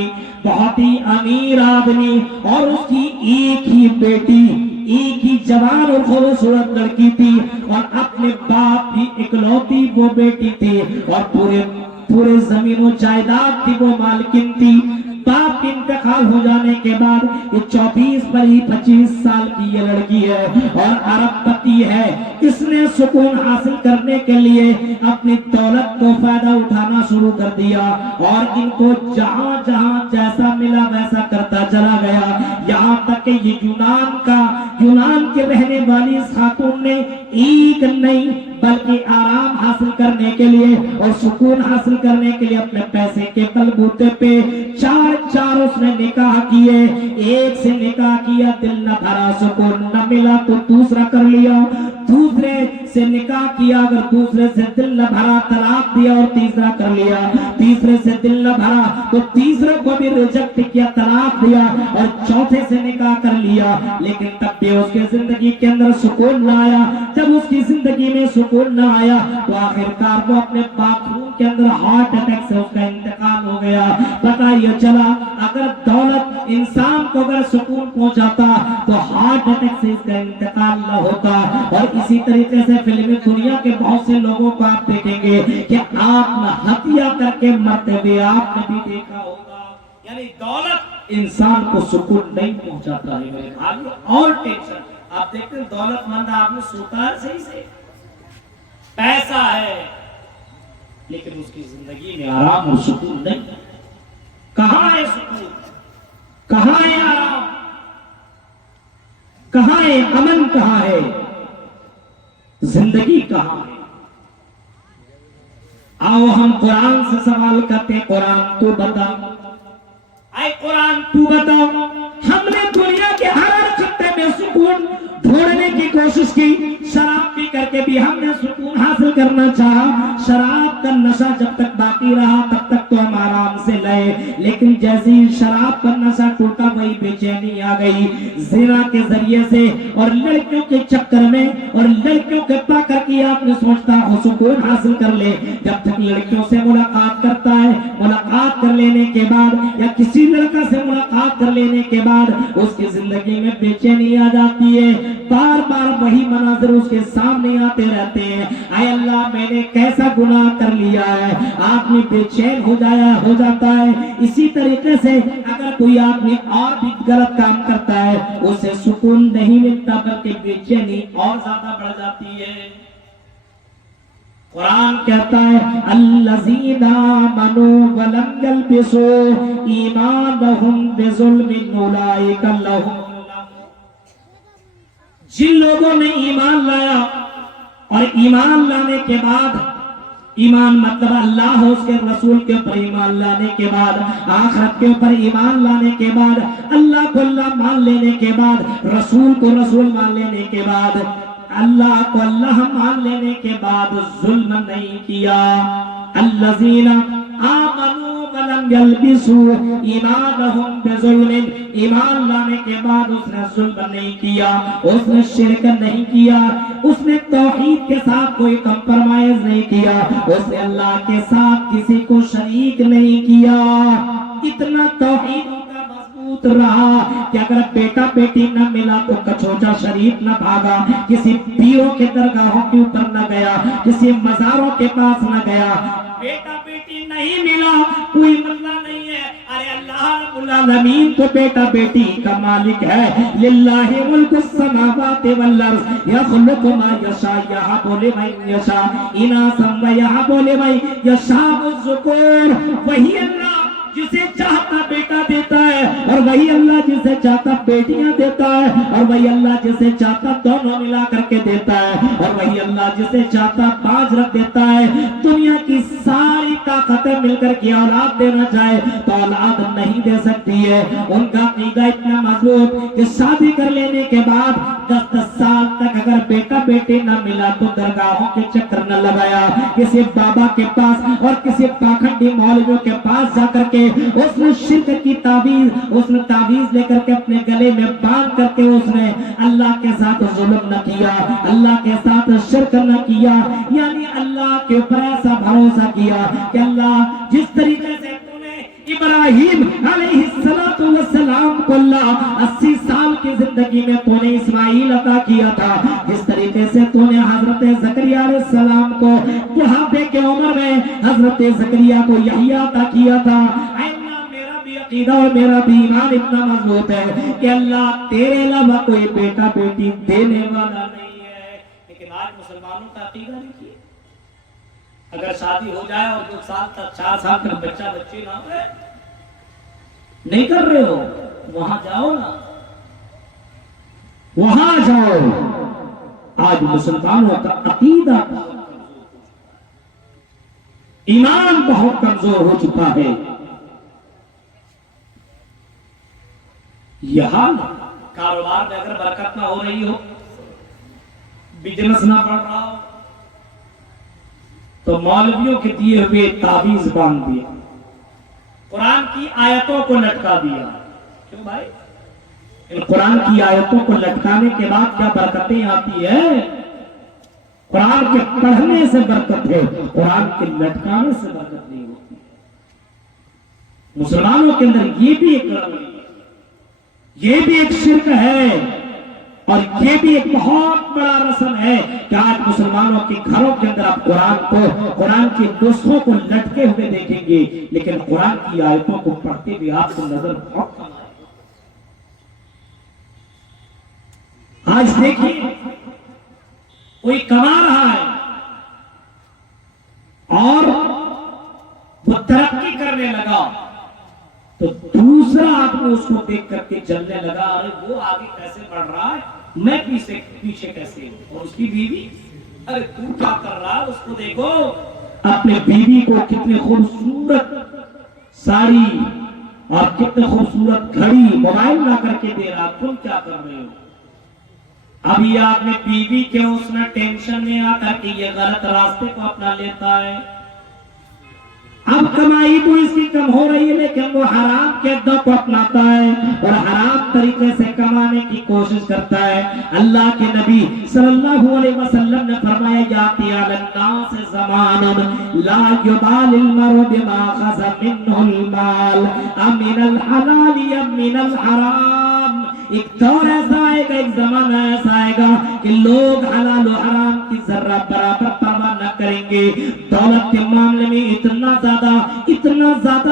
آدمی, بہت ہی امیر آدمی, اور اس کی ایک ہی بیٹی, ایک ہی جوان اور خوبصورت لڑکی تھی, اور اپنے باپ کی اکلوتی وہ بیٹی تھی, اور پورے زمین و جائیداد کی وہ مالکن تھی. باپ کے انتقال ہو جانے کے بعد یہ 24-25 سال کی یہ لڑکی ہے اور ارب پتی ہے. اس نے سکون حاصل کرنے کے لیے اپنی دولت کو فائدہ اٹھانا شروع کر دیا, اور ان کو جہاں جہاں جیسا ملا ویسا کرتا چلا گیا, یہاں تک کہ یہ یونان کے رہنے والی اس خاتون نے ایک نہیں بلکہ آرام حاصل کرنے کے لیے اور سکون حاصل کرنے کے لیے اپنے پیسے کے بلبوتے پہ چار اس نے نکاح کیے. ایک سے نکاح کیا, دل نہ بھرا, سکون نہ ملا تو دوسرا کر لیا, دوسرے سے نکاح کیا, اگر دوسرے سے دل نہ بھرا طلاق دیا اور تیسرا کر لیا, تیسرے سے دل نہ بھرا تو تیسرے کو بھی ریجیکٹ کیا, طلاق دیا, اور چوتھے سے نکاح کر لیا. لیکن تب بھی اس کی زندگی کے اندر سکون نہ آیا. جب اس کی زندگی میں سکون نہ آیا تو آخرکار وہ اپنے باتھ روم کے اندر ہارٹ اٹیک سے اس کا انتقال ہو گیا. پتہ یہ چلا اگر دولت انسان کو اگر سکون پہنچاتا تو ہارٹ اٹیک سے اس کا انتقال نہ ہوتا. اور اسی طریقے سے فلمی دنیا کے بہت سے لوگوں کو آپ دیکھیں گے کہ آتم ہتیا کر کے مرتے ہوئے آپ نے بھی دیکھا ہوگا. یعنی دولت انسان کو سکون نہیں پہنچاتا ہے میرے بھائی, اور ٹینشن. آپ دیکھتے ہیں دولت مند آدمی سوتا ہے صحیح سے, پیسہ ہے, لیکن اس کی زندگی میں آرام اور سکون نہیں. کہاں ہے سکون, کہاں ہے آرام, کہاں ہے امن, کہاں ہے زندگی, کہاں ہے؟ آؤ ہم قرآن سے سوال کرتے ہیں, قرآن تو بتا, اے قرآن تو بتا. ہم نے دنیا کے ہر خطے میں سکون ڈھونڈنے کی کوشش کی, شراب پی کر کے بھی ہم نے سکون حاصل کرنا چاہا. شراب کا نشہ جب تک باقی رہا تب تک تو ہم آرام سے لئے, لیکن جیسے ہی شراب کا نشہ ٹوٹا وہی بے چینی آ گئی. زنا کے ذریعے سے اور لڑکیوں کے چکر میں اور لڑکیوں کے پا کر کے آپ نے سوچتا ہو سکون حاصل کر لے. جب تک لڑکیوں سے ملاقات کرتا ہے, ملاقات کر لینے کے بعد یا کسی لڑکا سے ملاقات کر لینے کے بعد اس کی زندگی میں بے چینی آ جاتی ہے. بار بار وہی مناظر اس کے سامنے آتے رہتے ہیں. اے اللہ میں نے کیسا گناہ کر لیا ہے, آدمی بے چین ہو جاتا ہے. اسی طریقے سے اگر کوئی آدمی اور بھی غلط کام کرتا ہے اسے سکون نہیں ملتا بلکہ بے چینی اور زیادہ بڑھ جاتی ہے. قرآن کہتا ہے الذین آمنوا ولم یلبسوا ایمانہم بظلم اولئک لہم, جن لوگوں نے ایمان لایا اور ایمان لانے کے بعد, ایمان مطلب اللہ اور اس کے رسول کے اوپر ایمان لانے کے بعد, آخرت کے اوپر ایمان لانے کے بعد, اللہ کو اللہ مان لینے کے بعد, رسول کو رسول مان لینے کے بعد, اللہ کو اللہ مان لینے کے بعد ظلم نہیں کیا. الذین آمنوا ولم یلبسوا ایمانہم بظلم, ایمان لانے کے بعد اس نے ظلم نہیں کیا, اس نے شرک نہیں کیا, اس نے توحید کے ساتھ کوئی کمپرمائز نہیں کیا, اس نے اللہ کے ساتھ کسی کو شریک نہیں کیا. اتنا توحید مضبوط رہا کہ اگر بیٹا بیٹی نہ ملا تو کچوچا شریف نہ بھاگا, کسی پیروں کے درگاہوں کے اوپر نہ گیا, کسی مزاروں کے پاس نہ گیا. بیٹا بیٹی نہیں ملا کوئی مسئلہ نہیں ہے, ارے اللہ رب العالمین تو بیٹا بیٹی کا مالک ہے. للہ ملک السماوات والارض یخلق ما یشاء یہب لمن یشاء اناثا ویہب لمن یشاء الذکور. وہی اللہ جسے چاہتا بیٹا دیتا ہے اور وہی اللہ جسے چاہتا بیٹیاں دیتا ہے, اور وہی اللہ جسے چاہتا دونوں ملا کر کے دیتا ہے, اور وہی اللہ جسے چاہتا 5 رکھ دیتا ہے. دنیا کی ساری طاقتیں مل کر کے اولاد دینا چاہے تو اولاد نہیں دے سکتی ہے. ان کا عقیدہ اتنا مضبوط کہ شادی کر لینے کے بعد 10 سال تک اگر بیٹا بیٹی نہ ملا تو درگاہوں کے چکر نہ لگایا, کسی بابا کے پاس اور کسی پاکھنڈی مولویوں کے پاس جا کر کے اس نے شرک کی تعویذ, اس نے تعویذ لے کر کے اپنے گلے میں باندھ کر کے اس نے اللہ کے ساتھ ظلم نہ کیا, اللہ کے ساتھ شرک نہ کیا. یعنی اللہ کے اوپر ایسا بھروسہ کیا کہ اللہ جس طریقے سے تو نے ابراہیم علیہ السلام کو اللہ 80 سال کی زندگی میں تو نے اسماعیل عطا کیا تھا، جس طریقے سے تو نے حضرت زکریا علیہ السلام کو بڑھاپے کے عمر میں حضرت زکریا کو یحییٰ عطا کیا تھا۔ اے اللہ میرا بھی عقیدہ اور میرا بھی ایمان اتنا مضبوط ہے کہ اللہ تیرے علاوہ کوئی بیٹا بیٹی دینے والا نہیں ہے۔ لیکن آج مسلمانوں کا عقیدہ دیکھیے، اگر شادی ہو جائے اور 2 سال تک 4 سال تک بچہ بچی نہ ہوئے، نہیں کر رہے ہو، وہاں جاؤ نا، وہاں جاؤ۔ آج مسلمانوں کا عقیدہ ایمان بہت کمزور ہو چکا ہے۔ یہاں کاروبار میں اگر برکت نہ ہو رہی ہو، بزنس نہ بڑھ رہا ہو، تو مولویوں کے دیے ہوئے تعویذ باندھ دیا، قرآن کی آیتوں کو لٹکا دیا۔ کیوں بھائی؟ ان قرآن کی آیتوں کو لٹکانے کے بعد کیا برکتیں آتی ہے؟ قرآن کے پڑھنے سے برکت ہے، قرآن کے لٹکانے سے برکت نہیں ہوتی۔ مسلمانوں کے اندر یہ بھی ایک لڑائی ہے، یہ بھی ایک شرک ہے، اور یہ بھی ایک بہت بڑا رسم ہے کہ آج مسلمانوں کے گھروں کے اندر آپ قرآن کے نسخوں کو لٹکے ہوئے دیکھیں گے، لیکن قرآن کی آیتوں کو پڑھتے ہوئے آپ کو نظر بہت کم آئے گا۔ آج دیکھیں کوئی کما رہا ہے اور وہ ترقی کرنے لگا تو دوسرا آدمی اس کو دیکھ کر کے جلنے لگا، ارے وہ آگے کیسے بڑھ رہا ہے، میں پیچھے کیسے ہوں۔ اور اس کی بیوی، ارے تو کیا کر رہا ہے، اس کو دیکھو، اپنے بیوی کو کتنے خوبصورت ساڑی اور کتنے خوبصورت گھڑی موبائل لا کر کے دے رہا، تم کیا کر رہے ہو؟ ابھی آپ نے بیوی کے اس میں ٹینشن میں آ کر کے یہ غلط راستے کو اپنا لیتا ہے۔ اب کمائی تو اس کی کم ہو رہی ہے، لیکن وہ حرام کے عہدہ کو اپناتا ہے اور حرام طریقے سے کمانے کی کوشش کرتا ہے۔ اللہ کے نبی صلی اللہ علیہ وسلم نے فرمایا، یاتی علی الناس زمان لا یبال المرء بما اخذ منه المال امن الحلال ام من الحرام۔ ایک دور ایسا آئے گا، ایک زمانہ ایسا آئے گا کہ لوگ حلال و حرام کی ذرہ برابر پرواہ نہ کریں گے۔ دولت کے معاملے میں اتنا زیادہ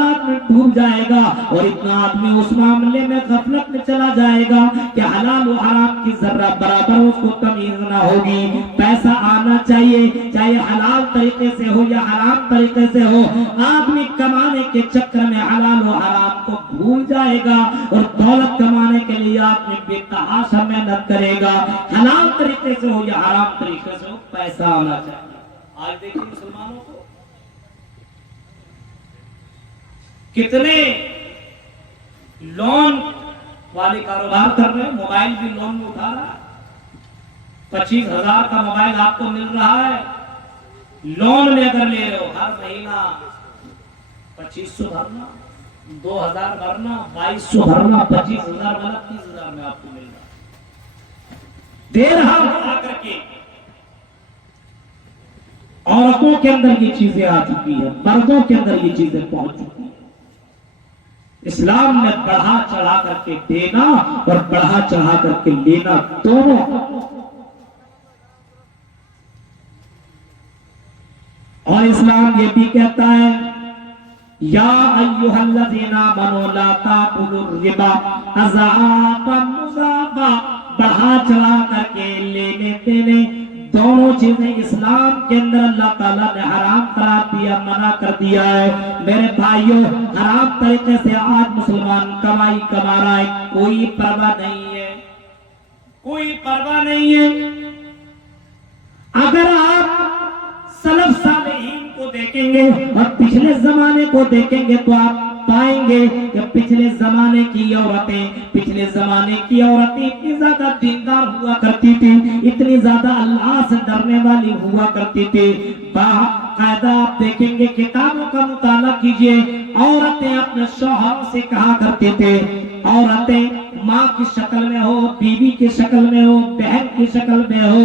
آدمی ڈوب جائے گا اور اتنا آدمی اس معاملے میں غفلت میں چلا جائے گا کہ حلال و حرام کی ذرہ برابر اس کو تمیز نہ ہوگی۔ پیسہ آنا چاہیے، چاہے حلال طریقے سے ہو یا حرام طریقے سے ہو، آدمی کمانے کے چکر میں حلال و حرام کو بھول جائے گا اور دولت کمانے کے لیے آدمی بے تحاشا محنت کرے گا۔ حلال طریقے سے ہو یا حرام طریقے سے ہو، پیسہ آنا چاہیے۔ آج دیکھیں مسلمانوں کو کتنے لون والے کاروبار کر رہے ہیں، موبائل بھی لون میں اٹھا رہا ہے، 25,000 کا موبائل آپ کو مل رہا ہے لون میں، اگر لے رہے ہو ہر مہینہ 2500 بھرنا، 2000 بھرنا، 2200 بھرنا، 25,000 والا 30,000 میں آپ کو مل رہا دے رہا بڑھا کر کے۔ عورتوں کے اندر یہ چیزیں آ چکی ہیں، مردوں کے اندر یہ چیزیں پہنچ چکی ہیں۔ اسلام نے بڑھا چڑھا کر کے دینا اور بڑھا چڑھا کر کے لینا دونوں۔ اور اسلام یہ بھی کہتا ہے، یا ایھا الذین آمنوا لا تأکلوا الربا اضعافا مضاعفا، بڑھا چڑھا کر کے لینے دینے دونوں چیزیں اسلام کے اندر اللہ تعالیٰ نے حرام قرار دیا، منع کر دیا ہے۔ میرے بھائیوں، حرام طریقے سے آج مسلمان کمائی کما رہا ہے، کوئی پرواہ نہیں ہے، کوئی پرواہ نہیں ہے۔ اگر آپ سلف صالحین کو دیکھیں گے اور پچھلے زمانے کو دیکھیں گے تو آپ پائیں گے کہ پچھلے زمانے کی عورتیں اتنی زیادہ دیندار ہوا کرتی تھی، اتنی زیادہ اللہ سے ڈرنے والی ہوا کرتی تھی۔ باقاعدہ آپ دیکھیں گے، کتابوں کا مطالعہ کیجئے، عورتیں اپنے شوہر سے کہا کرتے تھے، عورتیں ماں کی شکل میں ہو، بیوی کی شکل میں ہو، بہن کی شکل میں ہو،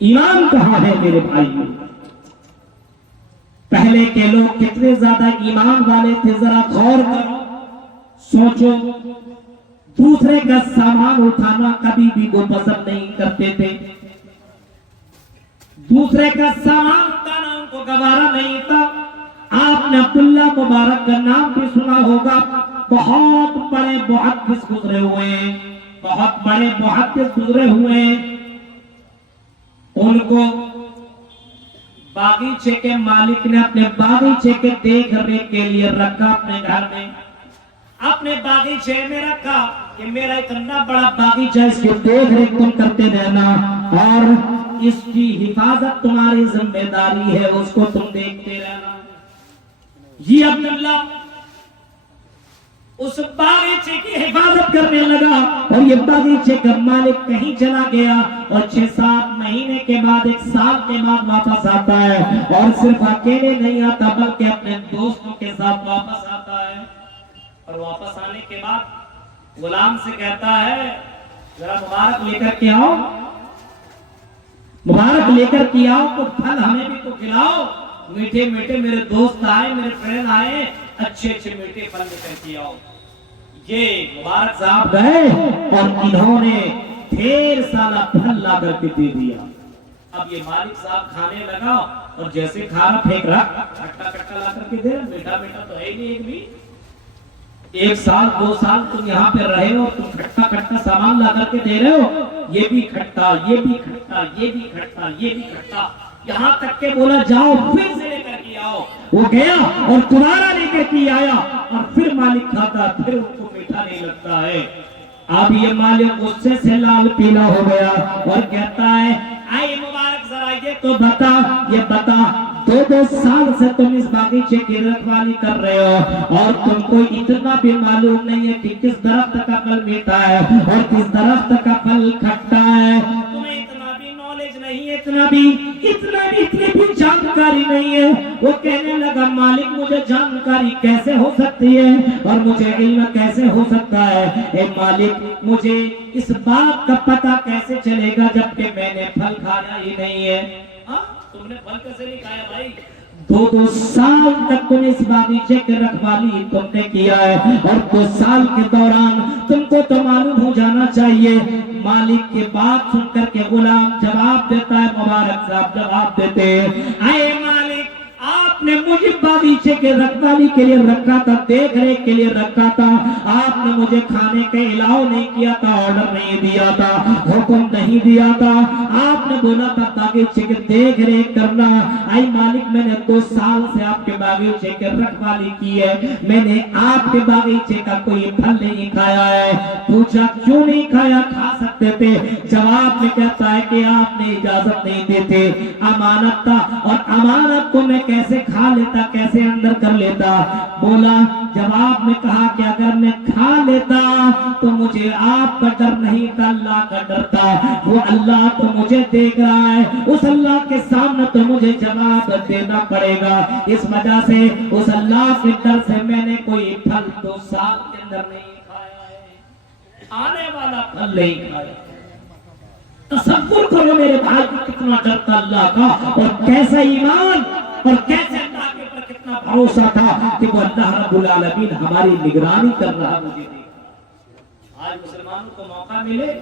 ایمان کہاں ہے میرے بھائیوں؟ پہلے کے لوگ کتنے زیادہ ایمان والے تھے، ذرا غور کرو، سوچو۔ دوسرے کا سامان اٹھانا کبھی بھی وہ پسند نہیں کرتے تھے، دوسرے کا سامان اٹھانا ان کو گوارا نہیں تھا۔ آپ نے عبداللہ مبارک کا نام بھی سنا ہوگا، بہت بڑے محدث گزرے ہوئے، بہت بڑے محدث گزرے ہوئے۔ ان کو باغیچے کے مالک نے اپنے باغیچے کے دیکھ ریکھ کے لیے رکھا، اپنے گھر میں اپنے باغیچے میں رکھا کہ میرا اتنا بڑا باغیچہ، اس کی دیکھ ریکھ تم کرتے رہنا اور اس کی حفاظت تمہاری ذمہ داری ہے، اس کو تم دیکھتے رہنا۔ یہ عبداللہ اس باغیچے کی حفاظت کرنے لگا، اور یہ باغیچے کا مالک کہیں چلا گیا، اور 6-7 مہینے کے بعد، 1 سال کے بعد واپس آتا ہے، اور صرف اکیلے نہیں آتا بلکہ اپنے دوستوں کے ساتھ واپس آتا ہے۔ اور واپس آنے کے بعد غلام سے کہتا ہے ذرا مبارک لے کر کے آؤ، مبارک لے کر کے آؤ، کچھ پھل ہمیں بھی تو کھلاؤ، میٹھے میٹھے میرے دوست آئے، میرے فرینڈ آئے، اچھے اچھے میٹھے پھل لے کر کے آؤ۔ یہ مبارک صاحب گئے اور انہوں نے ڈھیر سارا پھل لا کر کے دے دیا۔ اب یہ مالک صاحب کھانے لگا، اور جیسے کھانا پھینک رہا، کھٹا کھٹا لا کر کے دے رہا، میٹھا میٹھا تو ہے نہیں ایک بھی۔ 1 سال 2 سال تم یہاں پہ رہے ہو، تم کھٹا کھٹا سامان لا کر کے دے رہے ہو، یہ بھی کھٹا، یہ بھی کھٹا، یہ بھی کھٹا، یہ بھی کھٹا، یہاں تک کہ بولا جاؤ پھر سے لے کر کے آؤ۔ وہ گیا اور دوبارہ لے کر کے آیا، اور پھر مالک کھاتا، پھر ان کو میٹھا نہیں لگتا ہے۔ اب یہ مالک غصے سے لال پیلا ہو گیا اور کہتا ہے اے مبارک ذرا یہ تو بتا، یہ بتا 2 سال سے تم اس باغیچے کی رکھوالی کر رہے ہو، اور تم کو اتنا بھی معلوم نہیں ہے کہ کس درخت کا پھل میٹھا ہے اور کس درخت کا پھل کھٹا ہے، تمہیں اتنا بھی نالج نہیں ہے، اتنی بھی جانکاری نہیں ہے۔ وہ کہنے لگا مالک مجھے جانکاری کیسے ہو سکتی ہے اور مجھے علم کیسے ہو سکتا ہے؟ اے مالک مجھے اس بات کا پتہ کیسے چلے گا جبکہ میں نے پھل کھایا ہی نہیں ہے؟ تم نے پھل کیسے نہیں کھایا بھائی؟ 2 سال تک تم اس باغیچے کے رکھوالی تم نے کیا ہے، اور 2 سال کے دوران تم کو تو معلوم ہو جانا چاہیے۔ مالک کی بات سن کر کے غلام جواب دیتا ہے، مبارک صاحب جواب دیتے ہیں اے مالک آپ نے مجھے باغیچے کے رکھوالی کے لیے رکھا تھا، دیکھ ریکھ کے لیے رکھا تھا، آپ نے مجھے کھانے کا الاؤ نہیں کیا تھا، آرڈر نہیں دیا تھا، حکم نہیں دیا تھا، آپ نے بولا تھا باغیچے کے دیکھ ریکھ کرنا۔ اے مالک میں نے 2 سال سے آپ کے باغیچے کے رکھوالی کی ہے، میں نے آپ کے باغیچے کا کوئی پھل نہیں کھایا ہے۔ پوچھا کیوں نہیں کھایا؟ کھا سکتے تھے۔ جواب میں کہتا ہے کہ آپ نے اجازت نہیں دیتے، امانت تھا، اور امانت کو میں کیسے کھا لیتا، کیسے اندر کر لیتا؟ بولا جواب میں کہا کہ اگر میں کھا لیتا تو مجھے آپ کا ڈر نہیں تھا، اللہ کا ڈر تھا۔ وہ اللہ تو مجھے دیکھ رہا ہے، اس اللہ کے سامنے تو مجھے جواب دینا پڑے گا، اس وجہ سے اس اللہ کے ڈر سے میں نے کوئی پھل 2 سال کے اندر نہیں کھایا ہے، آنے والا پھل نہیں کھایا۔ تصور کرو میرے بھائی کتنا ڈرتا اللہ کا، اور کیسا ایمان اور کیسے اللہ کے اوپر کتنا بھروسہ تھا کہ وہ اللہ رب العالمین ہماری نگرانی کر رہا مجھے دیکھ۔ آج مسلمانوں کو موقع ملے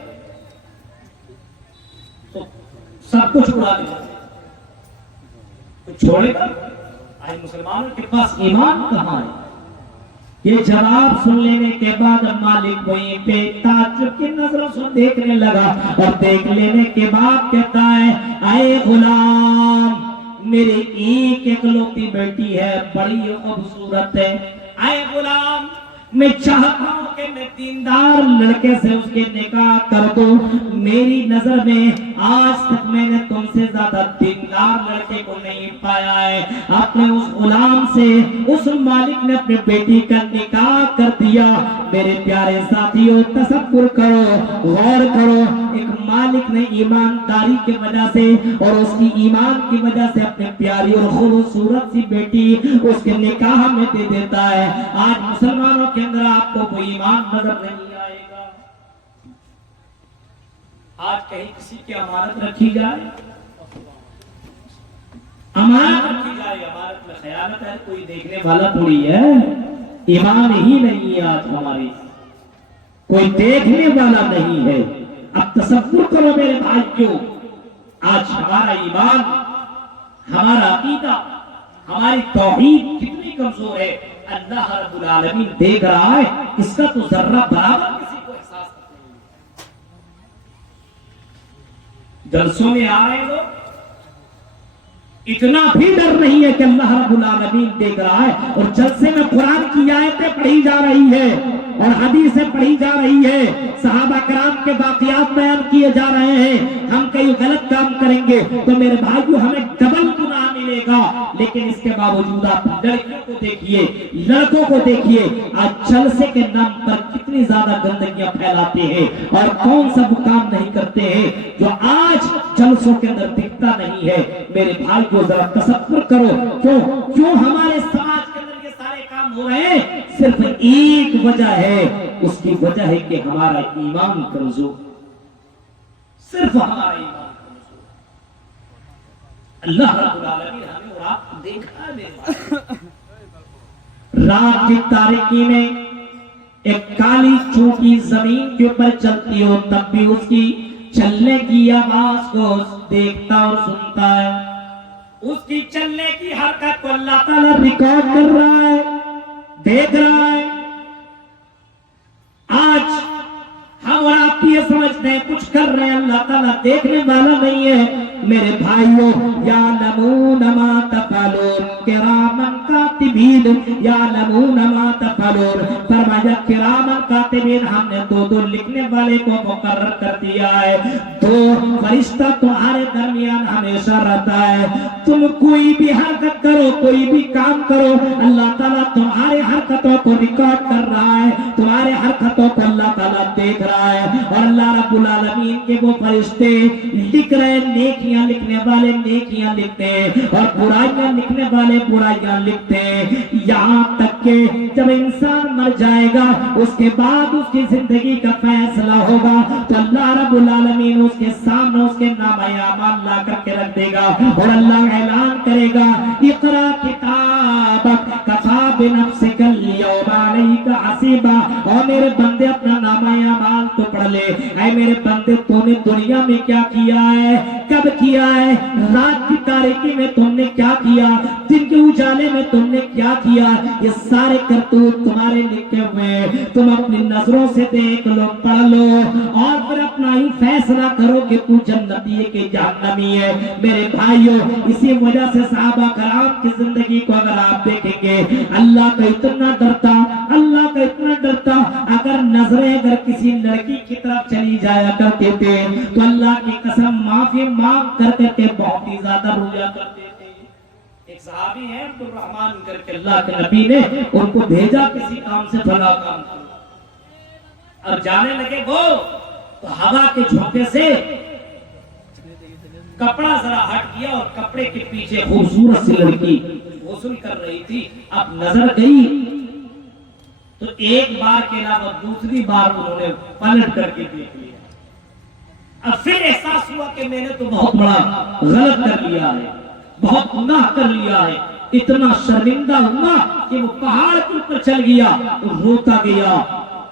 تو سب کچھ اڑا دے، کچھ چھوڑے گا؟ آج مسلمانوں کے پاس ایمان کہاں ہے؟ یہ جواب سن لینے کے بعد مالک وہیں پہ تعجب کی نظروں سے دیکھنے لگا، اور دیکھ لینے کے بعد کہتا ہے اے غلام میری ایک اکلوتی بیٹی ہے، بڑی خوبصورت ہے، اے غلام میں چاہتا ہوں کہ میں دیندار لڑکے سے اس کے نکاح کر دوں۔ میری نظر میں آج تک میں نے تم سے زیادہ دیندار لڑکے کو نہیں پایا ہے۔ اپنے اس غلام سے اس مالک نے اپنے بیٹی کا نکاح کر دیا۔ میرے پیارے ساتھیوں تصور کرو، غور کرو، ایک مالک نے ایمانداری کی وجہ سے اور اس کی ایمان کی وجہ سے اپنے پیاری اور خوبصورت سی بیٹی اس کے نکاح میں دے دیتا ہے۔ آج مسلمانوں کے اندر آپ کو کوئی ایمان نظر نہیں آئے گا۔ آج کہیں کسی کی امانت رکھی جائے، امانت رکھی جائے, امانت میں خیانت ہے کوئی دیکھنے والا تھوڑی ہے, ایمان ہی نہیں ہے آج ہماری, کوئی دیکھنے والا نہیں ہے. اب تصور کرو میرے بھائیوں, آج ہمارا ایمان, ہمارا عقیدہ, ہماری توحید کتنی کمزور ہے. اللہ رب العالمین دیکھ رہا ہے, اس کا تو ذرہ برابر کسی کو احساس نہیں. جلسوں میں آ رہے لوگ, اتنا بھی ڈر نہیں ہے کہ اللہ رب العالمین دیکھ رہا ہے, اور جلسے میں قرآن کی آیتیں پڑھی جا رہی ہے اور حدیثیں پڑھی جا رہی ہے, صحابہ کرام کے واقعات بیان کیے جا رہے ہیں. ہم کئی غلط کام کریں گے تو میرے بھائیو ہمیں ڈبل گناہ ملے گا, لیکن اس کے باوجود آپ لڑکیوں کو دیکھیے, لڑکوں کو دیکھیے, آج جلسے کے نام پر کتنی زیادہ گندگیاں پھیلاتے ہیں, اور کون سا وہ کام نہیں کرتے ہیں جو آج جلسوں کے اندر دکھتا نہیں ہے. میرے بھائی کو ذرا تصور کرو, کیوں ہمارے سماج کے اندر یہ سارے کام ہو رہے ہیں؟ صرف ایک وجہ ہے, اس کی وجہ ہے کہ ہمارا ایمان کمزور, صرف ہمارا ایمان کمزور. اللہ رب العالمین ہمیں اور آپ کو دیکھا ہے میرے بھائی. رات کی تاریکی میں ایک کالی چونٹی زمین کے اوپر چلتی ہو, تب بھی اس کی چلنے کی آواز کو دیکھتا اور سنتا ہے. اس کی چلنے کی حرکت کو اللہ تعالیٰ ریکارڈ کر رہا ہے, دیکھ رہا ہے. آج ہم اور آپ یہ سمجھتے ہیں کچھ کر رہے ہیں, اللہ تعالیٰ دیکھنے والا نہیں ہے. میرے بھائیوں, یعلمون ما تفعلون کرامن کاتبین, یعلمون ما تفعلون, فرمایا کرامن کاتبین, ہم نے دو لکھنے والے کو مقرر کر دیا ہے. دو فرشتہ تمہارے درمیان ہمیشہ رہتا ہے. تم کوئی بھی حرکت کرو, کوئی بھی کام کرو, اللہ تعالیٰ تمہارے حرکتوں کو ریکارڈ کر رہا ہے, تمہارے حرکتوں کو اللہ تعالیٰ دیکھ رہا ہے. اور اللہ رب العالمین کے وہ فرشتے لکھ رہے ہیں, نیکیاں لکھنے والے نیکیاں لکھتے ہیں, اور برائیاں لکھنے والے برائیاں لکھتے ہیں. یہاں تک کہ جب انسان مر جائے گا, اس کے بعد اس کی زندگی کا فیصلہ ہوگا, تو اللہ رب العالمین اس کے سامنے اس کے نامہ اعمال لا کر کے رکھ دے گا, اور اللہ اعلان کرے گا, اقرا کتابک کفا بنفسک اليوم علیک حسیبا. اور میرے بندے اپنا نامہ اعمال تو پڑھ لے. اے میرے بندے, تو نے دنیا میں کیا کیا ہے, کب کیا ہے, رات کی تاریکی میں تم نے کیا کیا, دن کے اجالے میں تم نے کیا کیا, یہ سارے کرتوت تمہارے لکھے ہوئے. تم اپنی نظروں سے دیکھ لو, پڑھ لو, اور پھر اپنا ہی فیصلہ کرو کہ تو جنتی ہے کہ جہنمی ہے. میرے بھائیوں, اسی وجہ سے صحابہ کرام کی زندگی کو اگر آپ دیکھیں گے, اللہ کا اتنا ڈرتا, اللہ کا اتنا ڈرتا, اگر نظریں اگر کسی لڑکی کی طرف چلی جایا کرتے تھے تو اللہ کی قسم معافی مانگ کر کے بہت ہی زیادہ رویا کرتے تھے. ایک صحابی ہے عبد الرحمن کر کے, اللہ کے نبی نے ان کو بھیجا کسی کام سے, فلاں کام کرو. اب جانے لگے وہ, تو ہوا کے جھونکے سے کپڑا ذرا ہٹ گیا, اور کپڑے کے پیچھے خوبصورت سی لڑکی غسل کر رہی تھی. اب نظر گئی تو ایک بار کے علاوہ دوسری بار انہوں نے پلٹ کر کے دیکھ لیا. اب پھر احساس ہوا کہ میں نے تو بہت بڑا غلط کر لیا ہے, بہت گناہ کر لیا ہے. اتنا شرمندہ ہوا کہ وہ پہاڑ کے اوپر چل گیا, روتا گیا,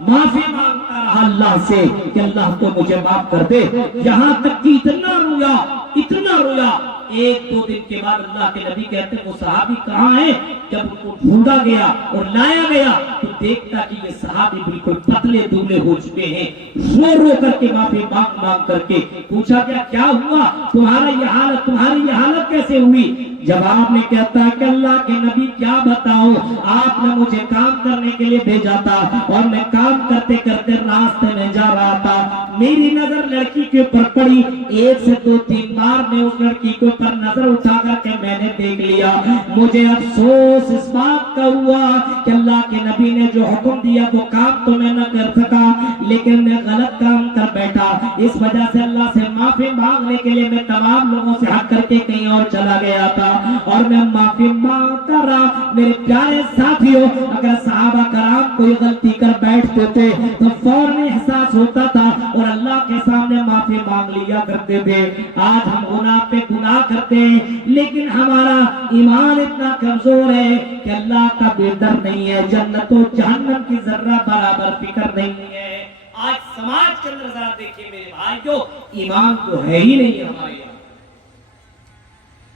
معافی مانگتا رہا اللہ سے کہ اللہ تو مجھے معاف کر دے. یہاں تک کہ اتنا رویا, اتنا رویا. ایک دو دن کے بعد اللہ کے نبی کہتے ہیں وہ صحابی کہاں ہے. جب ان کو ڈھونڈا گیا اور لایا گیا تو دیکھتا کہ یہ صحابی بالکل پتلے دبلے ہو چکے ہیں. رو رو کر کے معافی مانگ مانگ کر کے پوچھا گیا کیا ہوا, تمہاری یہ حالت کیسے ہوئی. جواب میں کہتا ہے کہ اللہ کے نبی کیا بتاؤ, آپ نے مجھے کام کرنے کے لیے بھیجا تھا, اور میں کام کرتے کرتے راستے میں جا رہا تھا, میری نظر لڑکی کے اوپر پڑی. ایک سے دو تین بار میں اس لڑکی کے اوپر نظر اٹھا کر کے میں نے دیکھ لیا. مجھے افسوس اس بات کا ہوا کہ اللہ کے نبی نے جو حکم دیا وہ کام تو میں نہ کر سکا, لیکن میں غلط کام کر بیٹھا. اس وجہ سے اللہ سے معافی مانگنے کے لیے میں تمام لوگوں سے ہٹ کر کے کہیں اور چلا گیا تھا, اور میں معافی مانگتا رہا. میرے پیارے ساتھیوں, اگر صحابہ کرام کوئی غلطی کر بیٹھتے تھے تو فوراً احساس ہوتا تھا اور اللہ کے سامنے معافی مانگ لیا کرتے تھے. آج ہم گناہ پہ گناہ کرتے ہیں، لیکن ہمارا ایمان اتنا کمزور ہے کہ اللہ کا بے ڈر نہیں ہے، جنت و جہنم کی ذرہ برابر فکر نہیں ہے۔ آج سماج کے اندر ذرا دیکھیے میرے بھائیو، ایمان تو ہے ہی نہیں ہمارے یہاں۔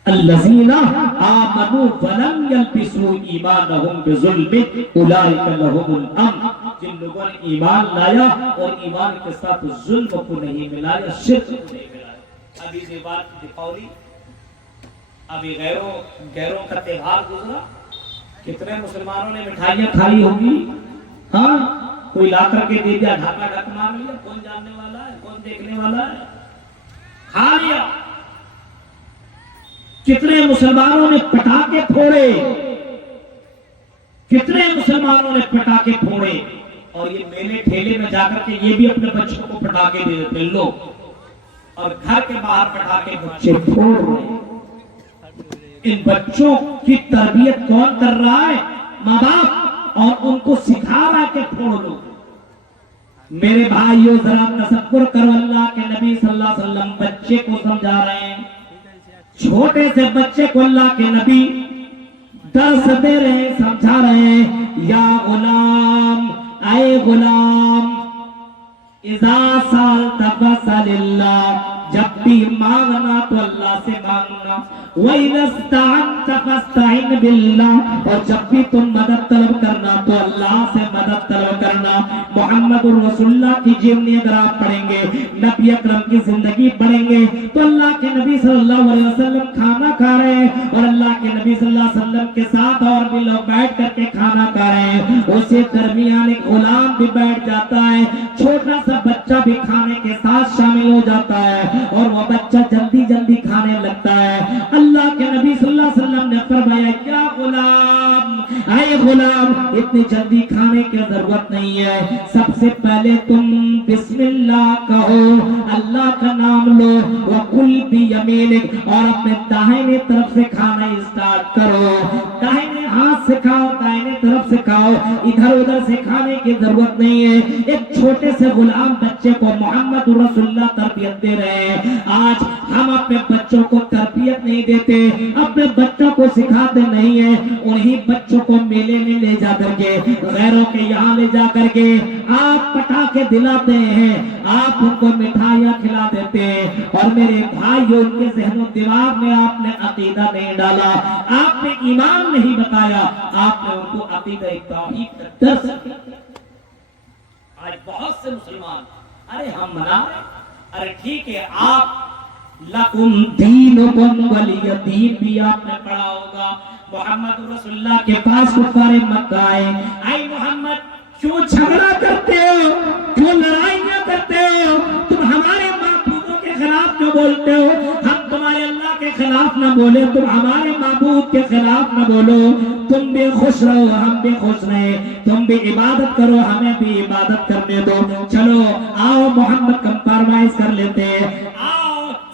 الذین آمنوا ولم یلبسوا ایمانہم بظلم اولئک لہم الامن، جن لوگوں نے ایمان لایا اور ایمان کے ساتھ ظلم کو نہیں ملایا، شرک کو نہیں ملایا۔ ابھی یہ بات دیپاولی، ابھی غیروں کا تہوار گزرا، کتنے مسلمانوں نے مٹھائیاں کھائی ہوگی؟ ہاں، کوئی لا کر کے دے دیا، ڈھاکا ڈھک مار لیا، کون جاننے والا ہے، کون دیکھنے والا ہے، کھا لیا۔ کتنے مسلمانوں نے پٹاخے پھوڑے، کتنے مسلمانوں نے پٹاخے پھوڑے، اور یہ میلے ٹھیلے میں جا کر کے یہ بھی اپنے بچوں کو پٹاخے دے دیتے لوگ، اور گھر کے باہر پٹاخے بچے پھوڑ رہے ہیں۔ ان بچوں کی تربیت کون کر رہا ہے؟ ماں باپ، اور ان کو سکھا رہا ہے کہ پھوڑ لو۔ میرے بھائیو ذرا تصور کرو، اللہ کے نبی صلی اللہ علیہ وسلم بچے کو سمجھا رہے ہیں، چھوٹے سے بچے کو اللہ کے نبی درس دے رہے ہیں، سمجھا رہے ہیں، یا غلام، اے غلام، اذا سالت فسل اللہ، جب بھی مانگنا تو اللہ سے مانگنا، وَإِذَا اسْتَعَنْتَ فَاسْتَعِنْ بِاللَّهِ، اور جب بھی تم مدد طلب کرنا تو اللہ سے مدد طلب کرنا۔ محمد الرسول اللہ کی جیونی اگر آپ پڑھیں گے، نبی اکرم کی زندگی پڑھیں گے، تو اللہ کے نبی صلی اللہ علیہ وسلم کھانا کھا رہے ہیں، اور اللہ کے نبی صلی اللہ علیہ وسلم کے ساتھ اور بھی لوگ بیٹھ کر کے کھانا کھا رہے ہیں، اسے درمیان ایک غلام بھی بیٹھ جاتا ہے، چھوٹا سا بچہ بھی کھانے کے ساتھ شامل ہو جاتا ہے، اور وہ بچہ جلدی جلدی کھانے لگتا ہے۔ اللہ کے نبی صلی اللہ علیہ وسلم نے فرمایا، کیا غلام، اے غلام، اتنی جلدی کھانے کی ضرورت نہیں ہے، سب سے پہلے تم بسم اللہ کہو، اللہ کا نام لو، وَقُلْ بِيَمِينِكَ، اور اپنے داہنے طرف سے کھانا اسٹارٹ کرو، داہنے ہاتھ سے کھاؤ، داہنے طرف سے کھاؤ، ادھر ادھر سے کھانے کی ضرورت نہیں ہے۔ ایک چھوٹے سے غلام بچے کو محمد رسول اللہ تربیت دے رہے ہیں۔ آج ہم اپنے بچوں کو تربیت نہیں دیتے، اپنے بچوں کو سکھاتے نہیں ہیں، انہی بچوں کو میلے میں لے جا کر کے، غیروں کے یہاں لے جا کر کے آپ پٹاخے دلاتے ہیں، آپ ان کو مٹھائیاں کھلا دیتے ہیں، اور میرے بھائیوں ان کے ذہن و دماغ میں آپ نے عقیدہ نہیں ڈالا، آپ نے ایمان نہیں بتایا، آپ نے ان کو عقیدہ توحید کا درس دیا۔ آج بہت سے مسلمان، ارے ہم منا رہے، ارے ٹھیک ہے، آپ لکم دینکم ولی دین بھی آپ نے پڑھا ہوگا۔ محمد رسول اللہ کے پاس کفار مکہ آئے، اے محمد کیوں جھگڑا کرتے ہو، کیوں لڑائیاں کرتے ہو، تم ہمارے معبودوں کے خلاف کیوں بولتے ہو، ہم تمہارے اللہ کے خلاف نہ بولے، تم ہمارے معبود کے خلاف نہ بولو، تم بھی خوش رہو ہم بھی خوش رہے، تم بھی عبادت کرو ہمیں بھی عبادت کرنے دو، چلو آؤ محمد کمپرومائز کر لیتے ہیں، آؤ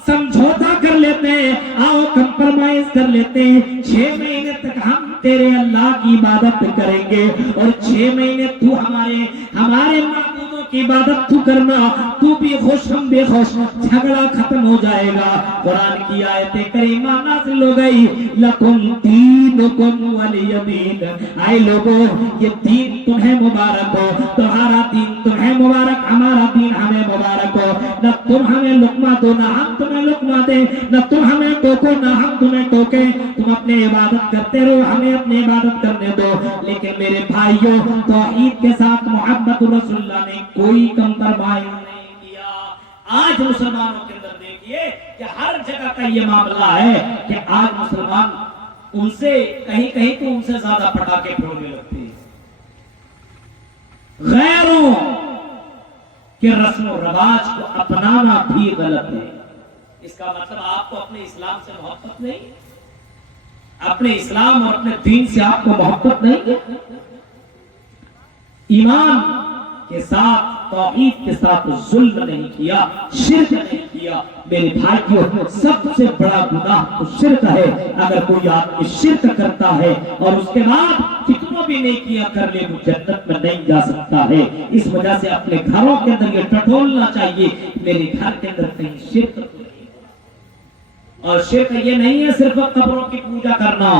سمجھوتا کر لیتے ہیں، آؤ کمپرومائز کر لیتے ہیں، 6 مہینے تک ہم تیرے اللہ کی عبادت کریں گے، اور 6 مہینے تو ہمارے معبودوں کی عبادت تو کرنا، تو بھی خوش ہم بھی خوش، جھگڑا ختم ہو جائے گا۔ قرآن کی آیت کریمہ نازل ہو گئی، لکم دینکم ولی دین، اے لوگوں یہ دین تمہیں مبارک ہو، تمہارا دین تمہیں مبارک، ہمارا دین ہمیں مبارک ہو، نہ تم ہمیں لقمہ دو نہ ہم تمہیں لقمہ دیں، نہ تم ہمیں ٹوکو نہ ہم تمہیں ٹوکیں، تم اپنے عبادت کرتے رہو ہمیں اپنی عبادت کرنے دو۔ لیکن میرے بھائیوں توحید کے ساتھ محمد رسول اللہ نے کوئی کمپرومائز نہیں کیا۔ آج مسلمانوں کے اندر دیکھیے کہ ہر جگہ کا یہ معاملہ ہے کہ آج مسلمان ان سے کہیں تو ان سے زیادہ پٹاخے پھوڑنے لگتے ہیں، غیروں کہ رسم و رواج کو اپنانا بھی غلط ہے۔ اس کا مطلب آپ کو اپنے اسلام سے محبت نہیں، اپنے اسلام اور اپنے دین سے آپ کو محبت نہیں، ایمان کے ساتھ توحید کے ساتھ ظلم نہیں کیا، شرک نہیں کیا۔ میرے بھائیوں سب سے بڑا گناہ تو شرک ہے، اگر کوئی آدمی شرک کرتا ہے اور اس کے بعد کتنا بھی نہیں کیا کر لے وہ جنت میں نہیں جا سکتا ہے۔ اس وجہ سے اپنے گھروں کے اندر یہ ٹٹولنا چاہیے، میرے گھر کے اندر کہیں شرک نہیں، اور شرک یہ نہیں ہے صرف قبروں کی پوجا کرنا،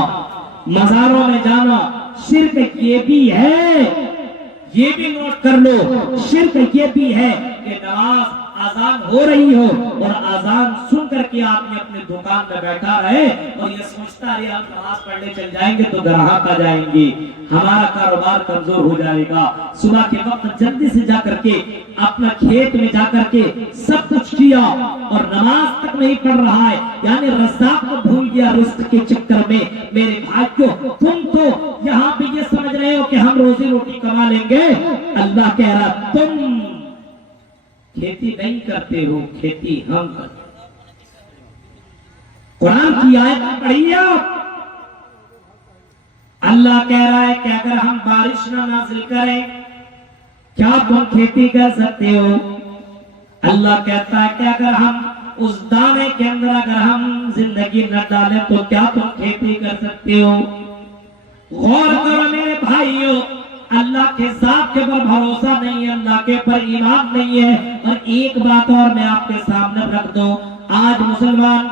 مزاروں میں جانا، شرک یہ بھی ہے، یہ بھی نوٹ کر لو، شرک یہ بھی ہے کہ نماز آزان ہو رہی ہو اور آزان سن کر کے آدمی اپنے دکان میں بیٹھا رہے اور یہ سوچتا ہے ہم نماز پڑھنے چل جائیں گے تو گراہک آ جائیں گے، ہمارا کاروبار کمزور ہو جائے گا۔ صبح کے وقت جلدی سے جا کر کے اپنا کھیت میں جا کر کے سب کچھ کیا اور نماز تک نہیں پڑھ رہا ہے، یعنی رزاق کو بھول گیا رزق کے چکر میں۔ میرے بھائیو، تم تو یہاں بھی یہ سمجھ رہے ہو کہ ہم روزی روٹی کما لیں گے، اللہ کہہ رہا تم کھیتی نہیں کرتے ہو، کھیتی ہم کرتے ہیں۔ قرآن کی آیت پڑھیے آپ، اللہ کہہ رہا ہے کہ اگر ہم بارش نہ نازل کریں کیا تم کھیتی کر سکتے ہو؟ اللہ کہتا ہے کہ اگر ہم اس دانے کے اندر اگر ہم زندگی نہ ڈالیں تو کیا تم کھیتی کر سکتے ہو؟ غور کرو میرے بھائیو، اللہ کے ذات کے پر بھروسہ نہیں ہے، اللہ کے پر ایمان نہیں ہے۔ اور ایک بات اور میں آپ کے سامنے رکھ دوں، آج مسلمان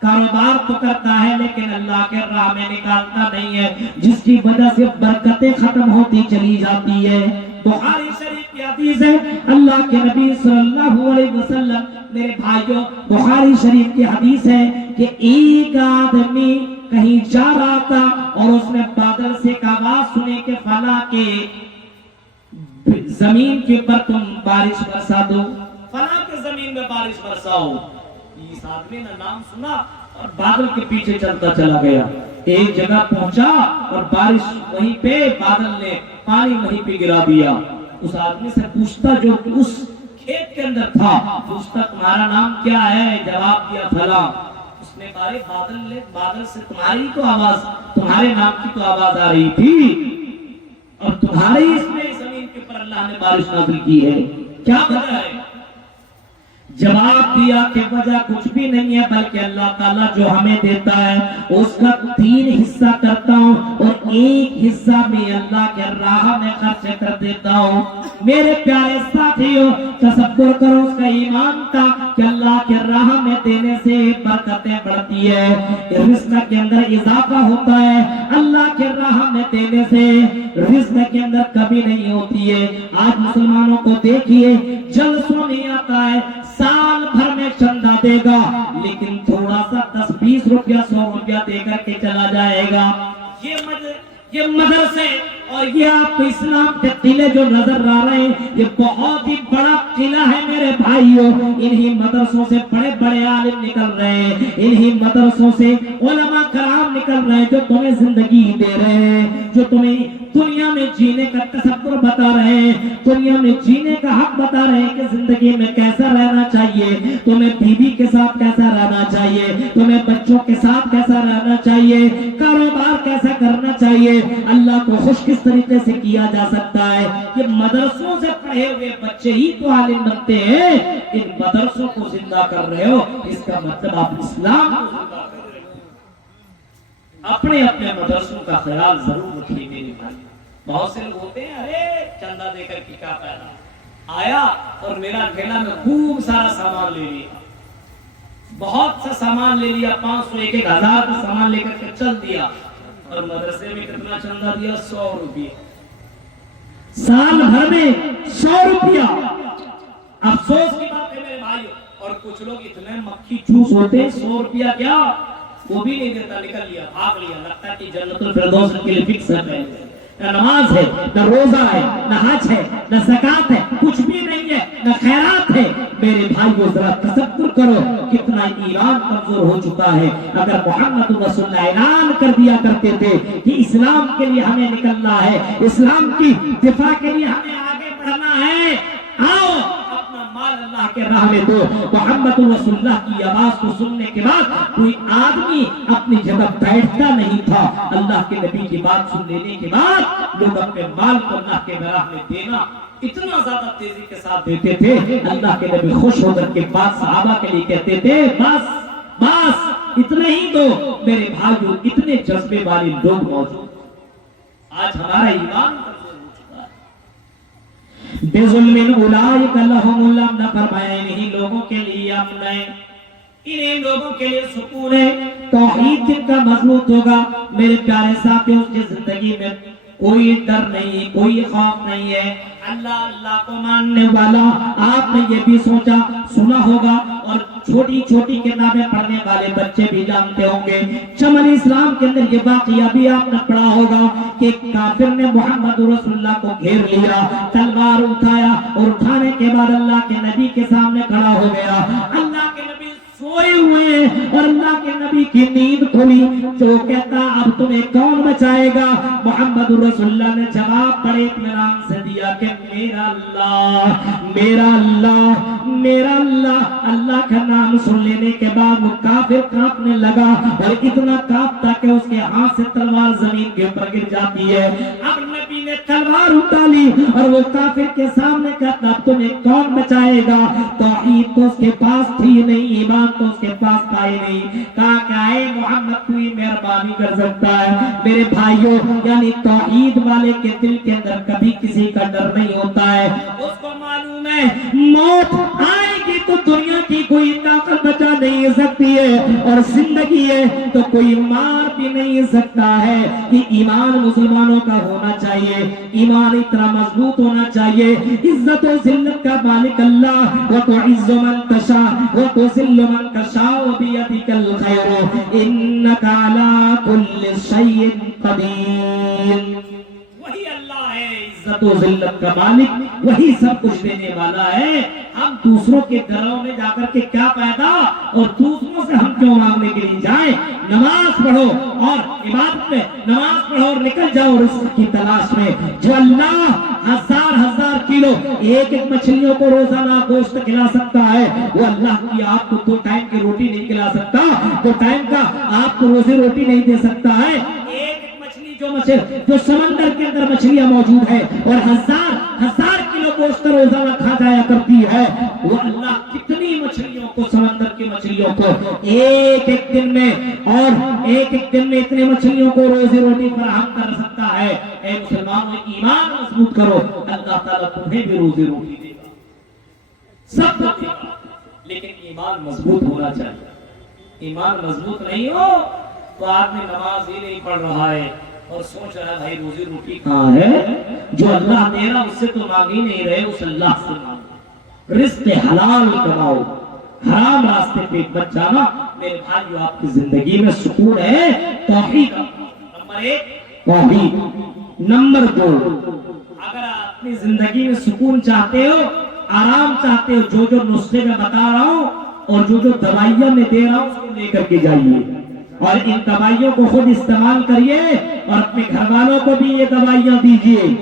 کاروبار تو کرتا ہے لیکن اللہ کے راہ میں نکالتا نہیں ہے، جس کی وجہ سے برکتیں ختم ہوتی چلی جاتی ہے۔ بخاری شریف کی حدیث ہے، اللہ کے نبی صلی اللہ علیہ وسلم، میرے بھائیوں بخاری شریف کی حدیث ہے کہ ایک آدمی کہیں جا رہا تھا اور اس نے بادل سے ایک آواز سنے کہ فلاں کے زمین کے پر تم بارش برسا دو، فلاں کے زمین میں بارش برساؤ۔ اس آدمی نے نام سنا اور بادل کے پیچھے چلتا چلا گیا، ایک جگہ پہنچا اور بارش وہیں پہ، بادل نے پانی وہیں پہ گرا دیا۔ اس آدمی سے پوچھتا جو اس کھیت کے اندر تھا، پوچھتا تمہارا نام کیا ہے؟ جواب دیا فلاں۔ اس نے کہا بادل سے تمہاری تو آواز، تمہارے نام کی تو آواز آ رہی تھی اور تمہاری اس میں زمین کے پر اللہ نے بارش نازل کی ہے، کیا وجہ ہے؟ جواب دیا کہ وجہ کچھ بھی نہیں ہے بلکہ اللہ تعالیٰ جو ہمیں دیتا ہے اس کا 3 حصہ کرتا ہوں اور ایک حصہ میں اللہ کے راہ میں خرچ کر دیتا ہوں۔ میرے پیارے ساتھیوں، تصور کرو اس کا ایمان تھا کہ اللہ کے راہ میں دینے سے برکتیں بڑھتی ہے، رزق کے اندر اضافہ ہوتا ہے، اللہ کے راہ میں دینے سے رزق کے اندر کمی نہیں ہوتی ہے۔ آج مسلمانوں کو دیکھیے، جلسوں نہیں آتا ہے، سال بھر میں چندہ دے گا لیکن تھوڑا سا 10-20 روپیہ 100 روپیہ دے کر کے چلا جائے گا۔ یہ مدرسے اور یہ آپ کو اسلام کے قلعے جو نظر آ رہے ہیں، یہ بہت ہی بڑا قلعہ ہے میرے بھائیوں۔ انہی مدرسوں سے بڑے بڑے عالم نکل رہے ہیں، انہی مدرسوں سے علماء کرام نکل رہے ہیں جو تمہیں زندگی دے رہے ہیں، جو تمہیں دنیا میں جینے کا تصور بتا رہے ہیں، دنیا میں جینے کا حق بتا رہے ہیں کہ زندگی میں کیسا رہنا چاہیے، تمہیں بیوی کے ساتھ کیسا رہنا چاہیے، تمہیں بچوں کے ساتھ کیسا رہنا چاہیے، کاروبار کیسا کرنا چاہیے، اللہ کو خوش کس طریقے سے کیا جا سکتا ہے۔ یہ مدرسوں سے پڑھے ہوئے بچے ہی تو عالم بنتے ہیں، ان مدرسوں کو زندہ کر رہے ہو، اس کا مطلب آپ اسلام کو زندہ کر رہے ہو۔ اپنے اپنے مدرسوں کا خیال ضرور رکھیے میرے بھائی۔ بہت سے لوگ ہوتے ہیں، ارے چندہ دے کر کے کیا فائدہ، آیا اور میرا ٹھیلا میں خوب سارا سامان لے لیا، بہت سا سامان لے لیا، 500 1,000 کا سامان لے کر کے چل دیا اور مدرسے میں کتنا چندہ دیا؟ 100 روپیہ، سال بھر میں 100 روپیہ۔ افسوس کی بات ہے میرے بھائیو، اور کچھ لوگ اتنے مکھی چوس ہوتے ہیں، 100 روپیہ کیا وہ بھی نہیں دیتا، نکل لیا، بھاگ لیا، لگتا ہے کہ جنت الفردوس کے لیے فکس ہے۔ نہ نماز ہے، نہ روزہ ہے، نہ حج ہے، نہ زکات ہے، کچھ بھی نہیں ہے، نہ خیرات ہے۔ میرے بھائیو ذرا تصور کرو کتنا ایمان کمزور ہو چکا ہے۔ اگر محمد رسول اللہ اعلان کر دیا کرتے تھے کہ اسلام کے لیے ہمیں نکلنا ہے، اسلام کی دفاع کے لیے ہمیں آگے بڑھنا ہے، آؤ اپنا مال اللہ کے راہ میں دو۔ محمد رسول اللہ کی آواز کو سننے کے بعد کوئی آدمی اپنی جگہ بیٹھتا نہیں تھا۔ اللہ کے نبی کی بات سن لینے کے بعد لوگ اپنے مال کو اللہ کے راہ میں دینا اتنا زیادہ تیزی کے ساتھ دیتے تھے، اللہ کے نبی خوش ہو کر کے بات صحابہ کے لیے کہتے تھے، بس اتنے ہی دو۔ میرے بھائیو اتنے جذبے والے لوگ موجود، آج ہمارا ایمان بے ظلم اولئک لہم الامن، فرمایا انہی لوگوں کے لیے امن ہے انہیں لوگوں کے لیے سکون ہے، توحید جن کا مضبوط ہوگا میرے پیارے ساتھیوں اس کی زندگی میں کوئی ڈر نہیں، کوئی خوف نہیں ہے، اللہ اللہ کو ماننے والا۔ آپ نے یہ بھی سوچا سنا ہوگا اور چھوٹی چھوٹی کتابیں پڑھنے والے بچے بھی جانتے ہوں گے، چمن اسلام کے اندر یہ واقعہ بھی آپ نے پڑھا ہوگا کہ کافر نے محمد رسول اللہ کو گھیر لیا، تلوار اٹھایا اور اٹھانے کے بعد اللہ کے نبی کے سامنے کھڑا ہو گیا۔ اللہ کے نبی سوئے ہوئے ہیں اور اللہ کے نبی کی نیند کھلی، جو کہتا اب تمہیں کون بچائے گا؟ محمد رسول اللہ نے جواب بڑے اطمینان سے دیا کہ میرا اللہ، میرا اللہ، میرا اللہ۔ اللہ کا نام سن لینے کے بعد وہ کافر کانپنے لگا اور اتنا کانپتا کہ اس کے ہاتھ سے تلوار زمین کے اوپر گر جاتی ہے۔ اب نبی نے تلوار اٹھا لی اور وہ کافر کے سامنے کہتا اب تمہیں کون بچائے گا؟ توحید تو اس کے پاس تھی نہیں، ایمان تو اس کے پاس تھا ہی نہیں۔ کہا کہ اے محمد کوئی مہربانی کر سکتا ہے؟ میرے بھائیوں، یعنی توحید والے کے دل کے اندر کبھی کسی کا ڈر نہیں ہوتا ہے، اس کو معلوم ہے موت آئے گی تو دنیا کی کوئی طاقت بچا نہیں سکتی ہے، اور زندگی ہے تو کوئی مار بھی نہیں سکتا ہے۔ کہ ایمان مسلمانوں کا ہونا چاہیے، ایمان اتنا مضبوط ہونا چاہیے۔ عزت و ذلت کا مالک اللہ، وَتُعِزُّ مَن تَشَاءُ وَتُذِلُّ مَن تَشَاءُ بِيَدِكَ الْخَيْرُ إِنَّكَ عَلَى كُلِّ شَيْءٍ قَدِيرٌ۔ وہی اللہ ہے عزت و ذلت کا مالک، وہی سب کچھ دینے والا ہے۔ ہم دوسروں کے گھروں میں جا کر کے کیا فائدہ، اور دوسروں سے ہم کیوں مانگنے کے لیے جائیں؟ نماز پڑھو اور عبادت میں نماز پڑھو اور نکل جاؤ رزق کی تلاش میں۔ جو اللہ ہزار ہزار کلو ایک ایک مچھلیوں کو روزانہ گوشت کھلا سکتا ہے، وہ اللہ کی آپ کو 2 ٹائم کی روٹی نہیں کھلا سکتا، 2 ٹائم کا آپ کو روزی روٹی نہیں دے سکتا ہے۔ جو سمندر کے اندر مچھلیاں موجود ہیں اور ہزار ہزار کلو گوشت روزانہ کھا جایا کرتی ہے، وہ اللہ کتنی مچھلیوں کو، سمندر کی مچھلیوں کو ایک ایک دن میں اور ایک ایک دن میں اتنے مچھلیوں کو روزی روٹی فراہم کر سکتا ہے۔ اے مسلمانوں، ایمان مضبوط کرو، اللہ تعالیٰ تمہیں بھی روزی روٹی دے گا، سب کو دے گا، لیکن ایمان مضبوط ہونا چاہیے۔ ایمان مضبوط نہیں ہو تو آدمی نماز ہی نہیں پڑھ رہا ہے اور سوچ رہا ہے بھائی روزی روٹی کہاں ہے؟ جو اللہ دے رہا اس سے تو مانگ ہی نہیں رہے، اس اللہ سے مانگو، رزق حلال کماؤ، حرام راستے پہ مت جانا۔ میرے بھائیو، آپ کی زندگی میں سکون ہے توحید۔ نمبر 1 توحید، نمبر 2 اگر آپ اپنی زندگی میں سکون چاہتے ہو، آرام چاہتے ہو، جو نسخے میں بتا رہا ہوں اور جو دوائیاں میں دے رہا ہوں اس کو لے کر کے جائیے، اور ان دوائیوں کو خود استعمال کریے اور اپنے گھر والوں کو بھی یہ دوائیاں دیجیے۔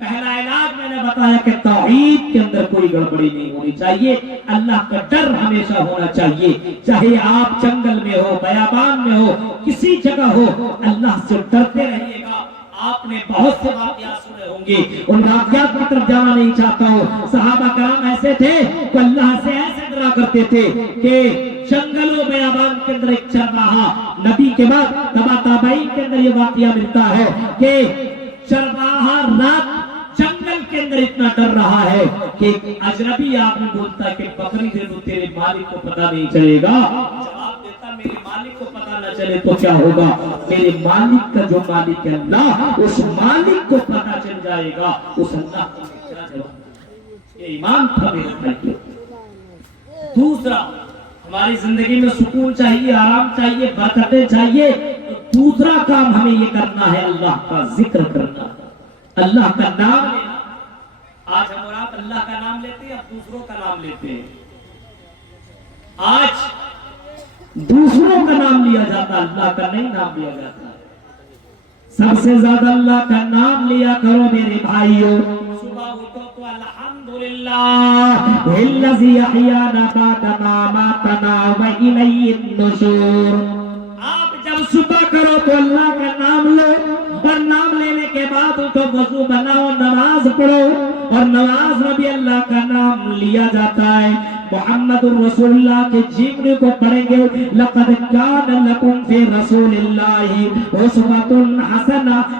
پہلا علاج میں نے بتایا کہ توحید کے اندر کوئی گڑبڑی نہیں ہونی چاہیے، اللہ کا ڈر ہمیشہ ہونا چاہیے، چاہے آپ جنگل میں ہو، بیابان میں ہو، کسی جگہ ہو، اللہ سے ڈرتے رہیے گا۔ آپ نے بہت سے واقعات سنے ہوں گے، ان واقعات کی طرف جانا نہیں چاہتا ہوں۔ صحابہ کرام ایسے تھے کہ اللہ سے ایسے ڈرا کرتے تھے کہ جنگل و بیابان کے اندر ایک چرواہا، نبی کے بعد تبع تابعین کے اندر یہ واقعہ ملتا ہے کہ چرواہا رات جنگل کے اندر اتنا ڈر رہا ہے کہ اجنبی آدمی بولتا ہے کہ بکری دے دو، تیرے مالک کو پتہ نہیں چلے گا۔ جواب دیتا میرے مالک کو پتہ نہ چلے تو کیا ہوگا؟ میرے مالک کا جو مالک ہے اللہ، اس مالک کو پتہ چل جائے گا، اس اللہ کو کیا جواب؟ یہ ایمان تھا میرے بھائیو۔ دوسرا، ہماری زندگی میں سکون چاہیے، آرام چاہیے، برکتیں چاہیے، تو دوسرا کام ہمیں یہ کرنا ہے اللہ کا ذکر کرنا، اللہ کا نام لینا۔ آج ہم اور آپ اللہ کا نام لیتے ہیں، اب دوسروں کا نام لیتے ہیں۔ آج دوسروں کا نام لیا جاتا، اللہ کا نہیں نام لیا جاتا۔ سب سے زیادہ اللہ کا نام لیا کرو میرے بھائیوں۔ صبح اٹھو تو الحمدللہ الذی احیانا بعد ما اماتنا والیہ النشور۔ آپ جب صبح کرو تو اللہ کا نام لو، اور نام لینے کے بعد اٹھو، وضو بناؤ، نماز پڑھو، اور نماز میں بھی اللہ کا نام لیا جاتا ہے۔ محمد رسول اللہ کے جیون کو پڑھیں گے، لقد کان لکم فی رسول اللہ اسوۃ حسنہ۔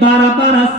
12-12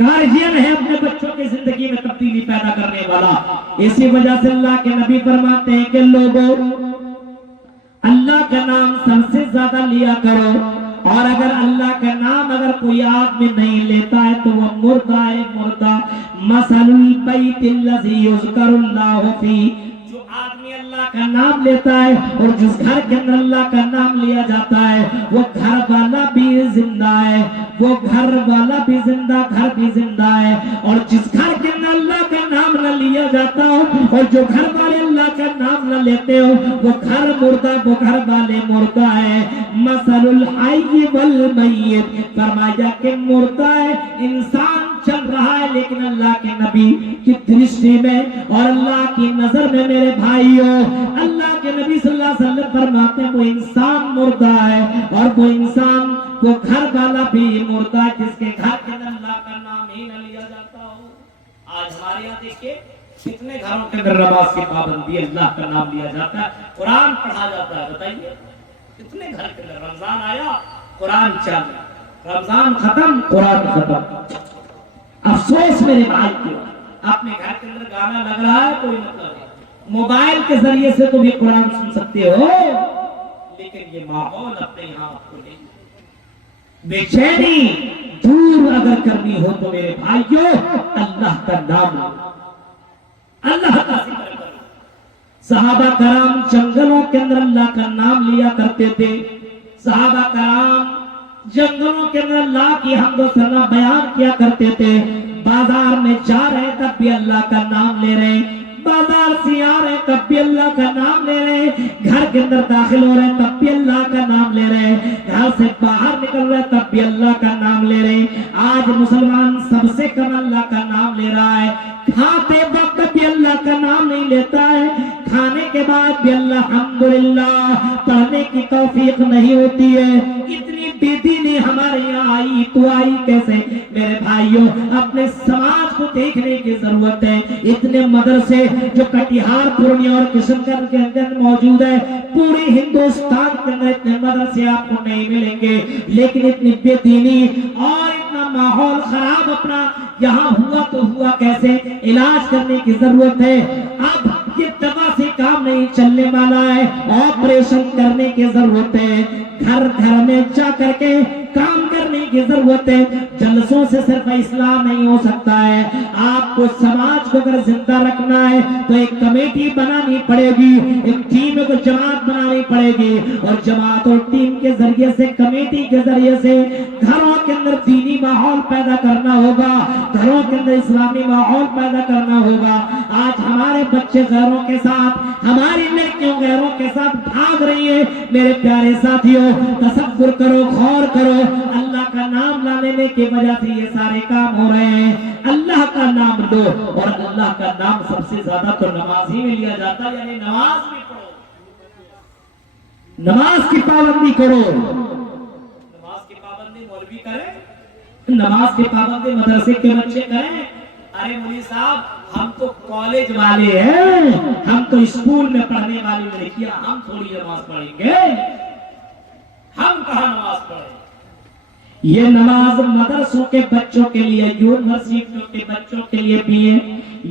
گارجین ہے اپنے بچوں کی زندگی میں تبدیلی پیدا کرنے والا. اسی وجہ سے اللہ کے نبی فرماتے ہیں کہ لوگوں اللہ کا نام سب سے زیادہ لیا کرو, اور اگر اللہ کا نام اگر کوئی آدمی نہیں لیتا ہے تو وہ مردہ ہے, مردہ. مثل البیت الذی یذکر اللہ فیہ, جو آدمی اللہ کا نام لیتا ہے اور جس گھر کے اندر اللہ کا نام لیا جاتا ہے وہ گھر والا بھی زندہ ہے, وہ گھر والا بھی زندہ, گھر بھی زندہ ہے. اور جس گھر کے اندر اللہ کا نام نہ لیا جاتا ہو اور جو گھر والے اللہ کا نام نہ لیتے ہو وہ گھر مردہ, وہ گھر والے مردہ ہے. مثل الحی والمیت, فرمایا کہ مردہ ہے انسان چل رہا ہے لیکن اللہ کے نبی کی درشٹی میں اور اللہ کی نظر میں میرے بھائیوں اللہ کے نبی صلی اللہ علیہ وسلم فرماتے ہیں وہ انسان مردہ ہے, اور وہ انسان وہ گھر والا بھی مردہ ہے جس کے گھر کے اندر اللہ کا نام ہی نہ لیا جاتا ہو. آج ہمارے یہاں دیکھیے کتنے گھروں کے اندر نماز کی پابندی, اللہ کا نام لیا جاتا ہے, قرآن پڑھا جاتا ہے. بتائیے کتنے گھر کے اندر رمضان آیا قرآن چل, رمضان ختم قرآن ختم. افسوس میرے بھائی کو, اپنے گھر کے اندر گانا لگ رہا ہے کوئی مطلب نہیں, موبائل کے ذریعے سے تو بھی قرآن سن سکتے ہو لیکن یہ ماحول اپنے یہاں آپ کو نہیں. بے چینی دور اگر کرنی ہو تو میرے بھائیوں اللہ کا نام, اللہ کا ذکر کرو. صحابہ کرام جنگلوں کے اندر اللہ کا نام لیا کرتے تھے. صحابہ کرام جنگلوں کے اندر اللہ کی حمد و ثنا بیان کیا کرتے تھے. بازار میں جا رہے تب بھی اللہ کا نام لے رہے, بازار سے آ رہے تب بھی اللہ کا نام لے رہے, گھر کے اندر داخل ہو رہے تب بھی اللہ کا نام لے رہے, گھر سے باہر نکل رہے تب بھی اللہ کا نام لے رہے. آج مسلمان سب سے کم اللہ کا نام لے رہا ہے. کھاتے وقت بھی اللہ کا نام نہیں لیتا ہے, کھانے کے بعد بھی الحمدللہ پڑھنے کی توفیق نہیں ہوتی ہے. اتنی بے دینی ہمارے یہاں آئی تو آئی کیسے میرے بھائیوں؟ اپنے سماج کو دیکھنے کی ضرورت ہے. اتنے مدرسے جو کٹیہار, پورنیہ اور کشن گنج کے اندر موجود ہے, پورے ہندوستان کے اندر اتنے مدرسے آپ کو نہیں ملیں گے, لیکن اتنی بے دینی اور اتنا ماحول خراب اپنا یہاں ہوا تو ہوا کیسے؟ علاج کرنے کی ضرورت ہے. اب یہ دوا سے کام نہیں چلنے والا ہے, آپریشن کرنے کی ضرورت ہے. گھر گھر میں جا کر کے کام کرنے کی ضرورت ہے. جلسوں سے صرف اصلاح نہیں ہو سکتا ہے. آپ کو سماج کو اگر زندہ رکھنا ہے تو ایک کمیٹی بنانی پڑے گی, ایک ٹیم کو جماعت بنانی پڑے گی, اور جماعت اور ٹیم کے ذریعے سے, کمیٹی کے ذریعے سے گھروں کے اندر دینی ماحول پیدا کرنا ہوگا, گھروں کے اندر اسلامی ماحول پیدا کرنا ہوگا. آج ہمارے بچے غیروں کے ساتھ, ہماری لڑکیوں غیروں کے ساتھ بھاگ رہی ہیں. میرے پیارے ساتھیوں تصور کرو, غور کرو, اللہ کا نام نہ لینے کی وجہ سے یہ سارے کام ہو رہے ہیں. اللہ کا نام لو, اور اللہ کا نام سب سے زیادہ تو نماز ہی میں لیا جاتا ہے, یعنی نماز بھی پڑھو, نماز کی پابندی کرو. نماز کی پابندی مولوی کرے, نماز کی پابندی مدرسے کے بچے کریں. ارے مولوی صاحب ہم تو کالج والے ہیں, ہم تو اسکول میں پڑھنے والی لڑکیاں, ہم تھوڑی نماز پڑھیں گے, ہم کہاں نماز پڑھیں؟ یہ نماز مدرسوں کے بچوں کے لیے, یونیورسٹیوں کے بچوں کے لیے بھی ہے.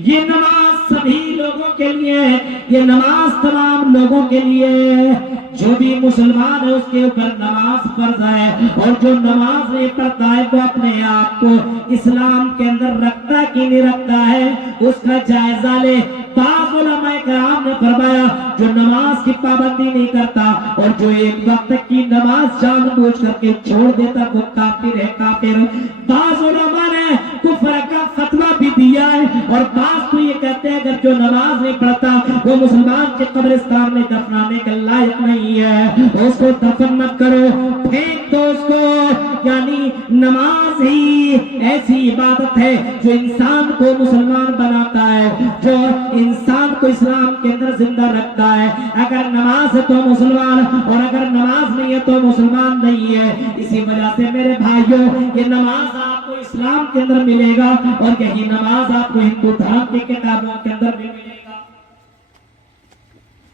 یہ نماز سبھی لوگوں کے لیے ہے, یہ نماز تمام لوگوں کے لیے ہے. جو بھی مسلمان ہے اس کے اوپر نماز فرض ہے, اور جو نماز نہیں پڑھتا ہے وہ اپنے آپ کو اسلام کے اندر رکھتا کہ نہیں رکھتا ہے اس کا جائزہ لے. بعض علماء کرام نے فرمایا جو نماز کی پابندی نہیں کرتا اور جو ایک وقت کی نماز جان بوجھ کر کے چھوڑ دیتا وہ کافر ہے, کافر. بعض علماء نے کفر کا فتویٰ بھی دیا ہے, اور بعض تو یہ کہتے ہیں اگر جو نماز نہیں پڑھتا وہ مسلمان کے قبرستان میں دفنانے کے لائق نہیں ہے, اس کو دفن مت کرو, پھینک دو اس کو. یعنی نماز ہی ایسی عبادت ہے جو انسان کو مسلمان بناتا ہے, جو انسان کو اسلام کے اندر زندہ رکھتا ہے. اگر نماز ہے تو مسلمان, اور اگر نماز نہیں ہے تو مسلمان نہیں ہے. اسی وجہ سے میرے بھائیوں یہ نماز آپ کو اسلام کے اندر ملے گا, اور یہی نماز آپ کو ہندو دھرم کی کتابوں کے اندر بھی ملے گا.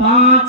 5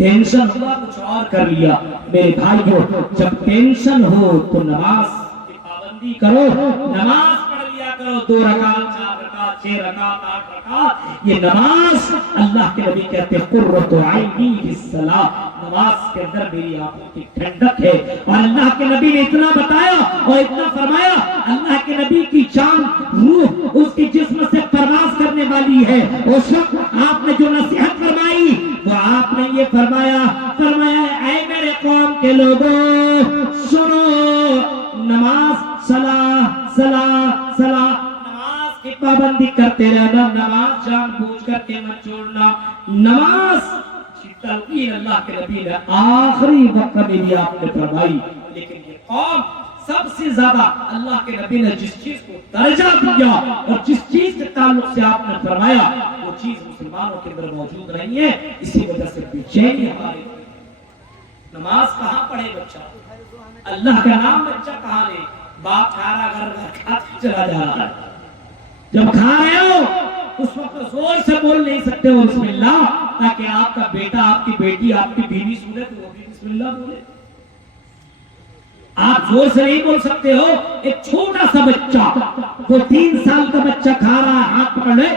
ٹینشن ہوا کچھ اور کر لیا. میرے بھائیو جب ٹینشن ہو تو نماز کی پابندی کرو, نماز پڑھ لیا کرو, 2 رکعت 4 رکعت 6 رکعت 8 رکعت. یہ نماز اللہ کے نبی کہتے ہیں قرۃ عینی فی الصلاۃ, نماز کے اندر میری آنکھوں کی ٹھنڈک ہے. اور اللہ کے نبی نے اتنا بتایا اور اتنا فرمایا, اللہ کے نبی کی جان روح اس کے جسم سے پرواز کرنے والی ہے. اس وقت آپ نے جو نصیحت فرمائی وہ آپ نے یہ فرمایا اے میرے قوم کے لوگوں سنو, نماز صلاح نماز کی پابندی کرتے رہنا, نماز جان بوجھ کر کے مت چھوڑنا. نماز تلقین اللہ کے نبی نے آخری وقت میں بھی آپ نے فرمائی. لیکن یہ قوم سب سے زیادہ اللہ کے نبی نے جس چیز کو درجہ دیا اور جس چیز کے تعلق سے آپ نے فرمایا وہ چیز مسلمانوں کے اندر موجود نہیں ہے. اسی وجہ سے بے چینی ہماری. نماز کہاں پڑھے بچہ, اللہ کا نام بچہ کہاں لے, باپ کھا رہا گھر کھاتے چلا جا رہا ہے. جب کھا رہے ہو اس وقت زور سے بول نہیں سکتے ہو بسم اللہ, تاکہ آپ کا بیٹا آپ کی بیٹی آپ کی بیوی سنے تو وہ بھی بسم اللہ بولے. آپ زور سے نہیں بول سکتے ہو. ایک چھوٹا سا بچہ وہ 3 سال کا بچہ کھا رہا ہے, ہاتھ پکڑ لے,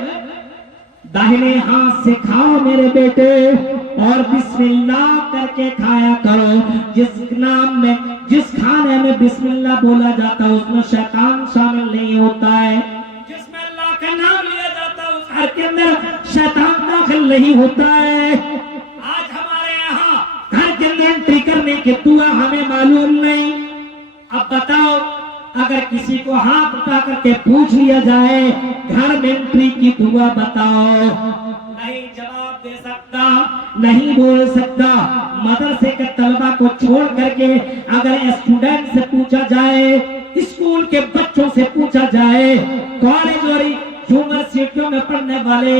داہنے ہاتھ سے کھاؤ میرے بیٹے اور بسم اللہ کر کے کھایا کرو. جس کھانے میں بسم اللہ بولا جاتا ہے اس میں شیطان شامل نہیں ہوتا ہے. جس میں اللہ کا نام لیا جاتا ہے اس گھر کے اندر شیطان داخل نہیں ہوتا ہے. آج ہمارے یہاں گھر کے اندر انٹری کرنے کی دعا ہمیں معلوم نہیں. اب بتاؤ, اگر کسی کو ہاتھ اٹھا کر کے پوچھ لیا جائے گھر میں انٹری کی دعا بتاؤ, نہیں جواب دے سکتا, نہیں بول سکتا. مدرسے کے طلبہ کو چھوڑ کر کے اگر اسٹوڈنٹ سے پوچھا جائے, اسکول کے بچوں سے پوچھا جائے, کالج اور یونیورسٹیوں میں پڑھنے والے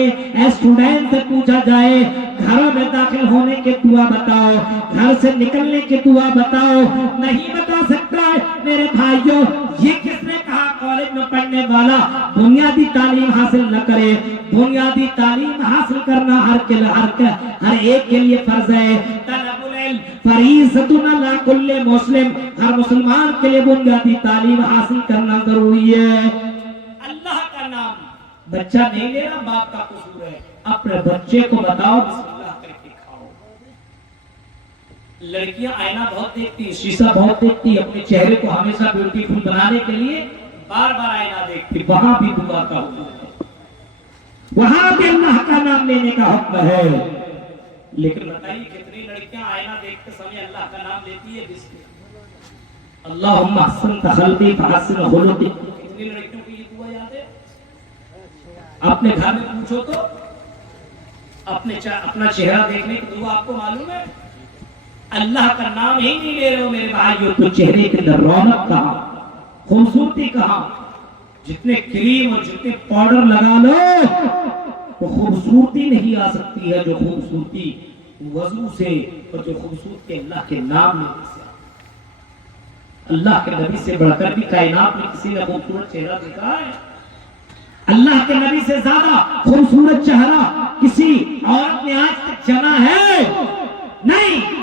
اسٹوڈنٹ سے پوچھا جائے گھروں میں داخل ہونے کے دعا بتاؤ, گھر سے نکلنے کے دعا بتاؤ, نہیں بتا سکتا. میرے بھائیوں یہ کس نے کہا کالج میں پڑھنے والا بنیادی تعلیم حاصل نہ کرے؟ بنیادی تعلیم حاصل کرنا ہر ایک کے لیے فرض ہے. طلب العلم فریضۃ علی کل مسلم, ہر مسلمان کے لیے بنیادی تعلیم حاصل کرنا ضروری ہے. اللہ کا نام بچہ نہیں لے رہا, باپ کا قصور ہے. اپنے بچے کو بتاؤ بسم اللہ کر کے کھاؤ. لڑکیاں آئینہ بہت دیکھتی, شیشہ بہت دیکھتی, اپنے چہرے کو ہمیشہ بیوٹیفل بنانے کے لیے بار بار آئینہ دیکھتی. وہاں بھی دعا کا حکم ہے, وہاں بھی اللہ کا نام لینے کا حکم ہے. لیکن بتائیے کتنی لڑکیاں آئینہ دیکھتے سمے اللہ کا نام لیتی ہے بسم اللہ, اللہم احسن خلقی فحسن خلقی. کتنی لڑکیوں کو یہ دعا یاد ہے؟ اپنے گھر میں پوچھو تو اپنا چہرہ دیکھنے کی دعا آپ کو معلوم ہے؟ اللہ کا نام ہی نہیں لے رہے ہو میرے بھائیو تو چہرے کے اندر رونق کہاں, خوبصورتی کہاں؟ جتنے کریم اور جتنے پاؤڈر لگا لو تو خوبصورتی نہیں آ سکتی ہے جو خوبصورتی وضو سے اور جو خوبصورتی اللہ کے نام لینے سے. اللہ کے نبی سے بڑھ کر بھی کائنات میں کسی نے خوبصورت چہرہ دیکھا ہے؟ اللہ کے نبی سے زیادہ خوبصورت چہرہ کسی عورت نے آج تک جنا ہے؟ نہیں.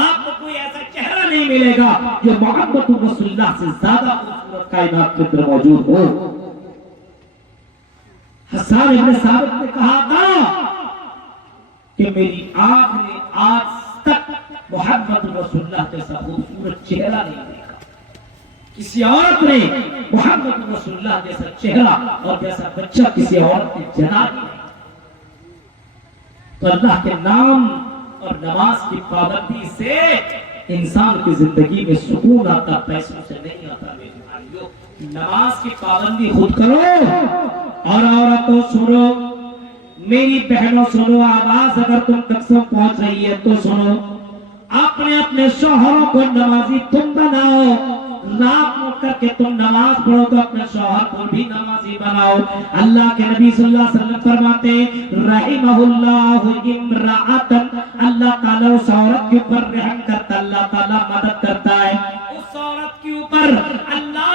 آپ کو کوئی ایسا چہرہ نہیں ملے گا جو محمد رسول اللہ سے زیادہ خوبصورت کائنات کے اندر موجود ہو. حسان ابن ثابت نے کہا تھا کہ میری آنکھ نے آج تک محمد رسول اللہ جیسا خوبصورت چہرہ نہیں دیکھا. کسی عورت نے محمد رسول اللہ جیسا چہرہ اور جیسا بچہ کسی عورت نے جنا نہیں. تو اللہ کے نام اور نماز کی پابندی سے انسان کی زندگی میں سکون آتا, پیسوں سے نہیں آتا. نماز کی پابندی خود کرو. اور عورتوں سنو, میری بہنوں سنو, آواز اگر تم تک سے پہنچ رہی ہے تو سنو. اپنے شوہروں کو نمازی تم بناؤ. رات کو کر کے تم نماز پڑھو تو اپنے شوہر کو بھی نمازی بناؤ. اللہ کے نبی صلی اللہ علیہ وسلم فرماتے رحمہ اللہ امرأۃ, اللہ تعالیٰ اس عورت کے اوپر رحم کرتا, اللہ تعالیٰ مدد کرتا ہے. اس عورت کے اوپر اللہ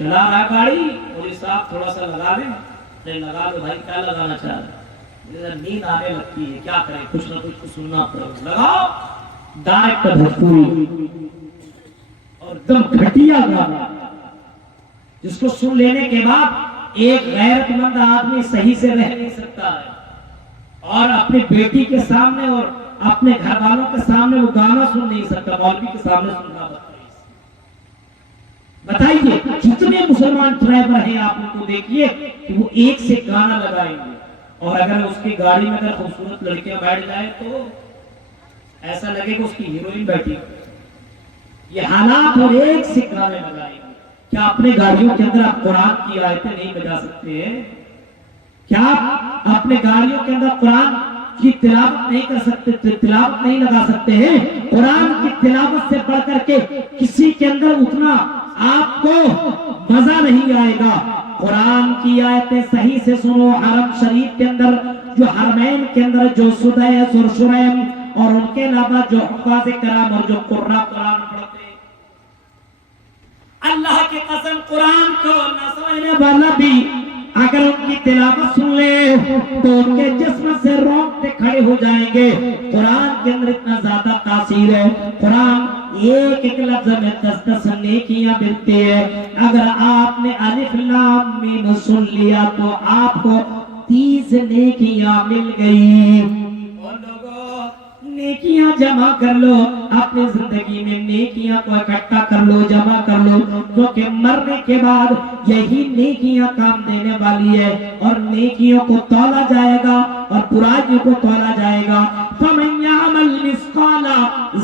چلا رہا گاڑی اور صاحب تھوڑا سا لگا دیں. لگا دو بھائی, کیا لگانا چاہ رہے, نیند آنے لگتی ہے, کیا کریں, کچھ نہ کچھ سننا پڑے, لگاؤ. ڈائریکٹ بھوجپوری اور دم گھٹیا گانا جس کو سن لینے کے بعد ایک غیرت مند آدمی صحیح سے رہ نہیں سکتا ہے, اور اپنی بیٹی کے سامنے اور اپنے گھر والوں کے سامنے وہ گانا سن نہیں سکتا, مولوی کے سامنے سننا پڑتا. بتائیے جتنے مسلمان ڈرائیور ہیں آپ ان کو دیکھیے کہ وہ ایک سے گانا لگائیں گے, اور اگر اس کی گاڑی میں اگر خوبصورت لڑکیاں بیٹھ جائیں تو ایسا لگے کہ اس کی ہیروئن بیٹھی. یہ حالات, اور ایک سے گانے لگائیں گے. کیا اپنے گاڑیوں کے اندر آپ قرآن کی آیتیں نہیں بجا سکتے ہیں؟ کیا آپ اپنے گاڑیوں کے اندر قرآن کی تلاوت نہیں کر سکتے, تلاوت نہیں لگا سکتے ہیں؟ قرآن کی تلاوت سے بڑھ کر کے کسی کے اندر اتنا آپ کو مزہ نہیں آئے گا. قرآن کی آیتیں صحیح سے سنو. حرم شریف کے اندر جو حرمین کے اندر جو سدیس اور شریم اور ان کے علاوہ جو حفاظ کرام اور جو قراء قرآن پڑھتے ہیں, اللہ کی قسم قرآن کو نہ سمجھنے والا بھی اگر ان کی تلاوت سن لے تو ان کے جسم سے رونگٹے کھڑے ہو جائیں گے. قرآن کے اندر اتنا زیادہ تاثیر ہے. قرآن ایک ایک لفظ میں 10 نیکیاں ملتی ہے. اگر آپ نے الف لام میم سن لیا تو آپ کو 30 نیکیاں مل گئی. اور لوگوں نیکیاں جمع کر لو, اپنی زندگی میں نیکیاں کو اکٹھا کر لو, جمع کر لو, کیونکہ مرنے کے بعد یہی نیکیاں کام دینے والی ہے, اور نیکیوں کو تولا جائے گا اور برائیوں کو تولا جائے گا. فَمَن يَعْمَلْ مِثْقَالَ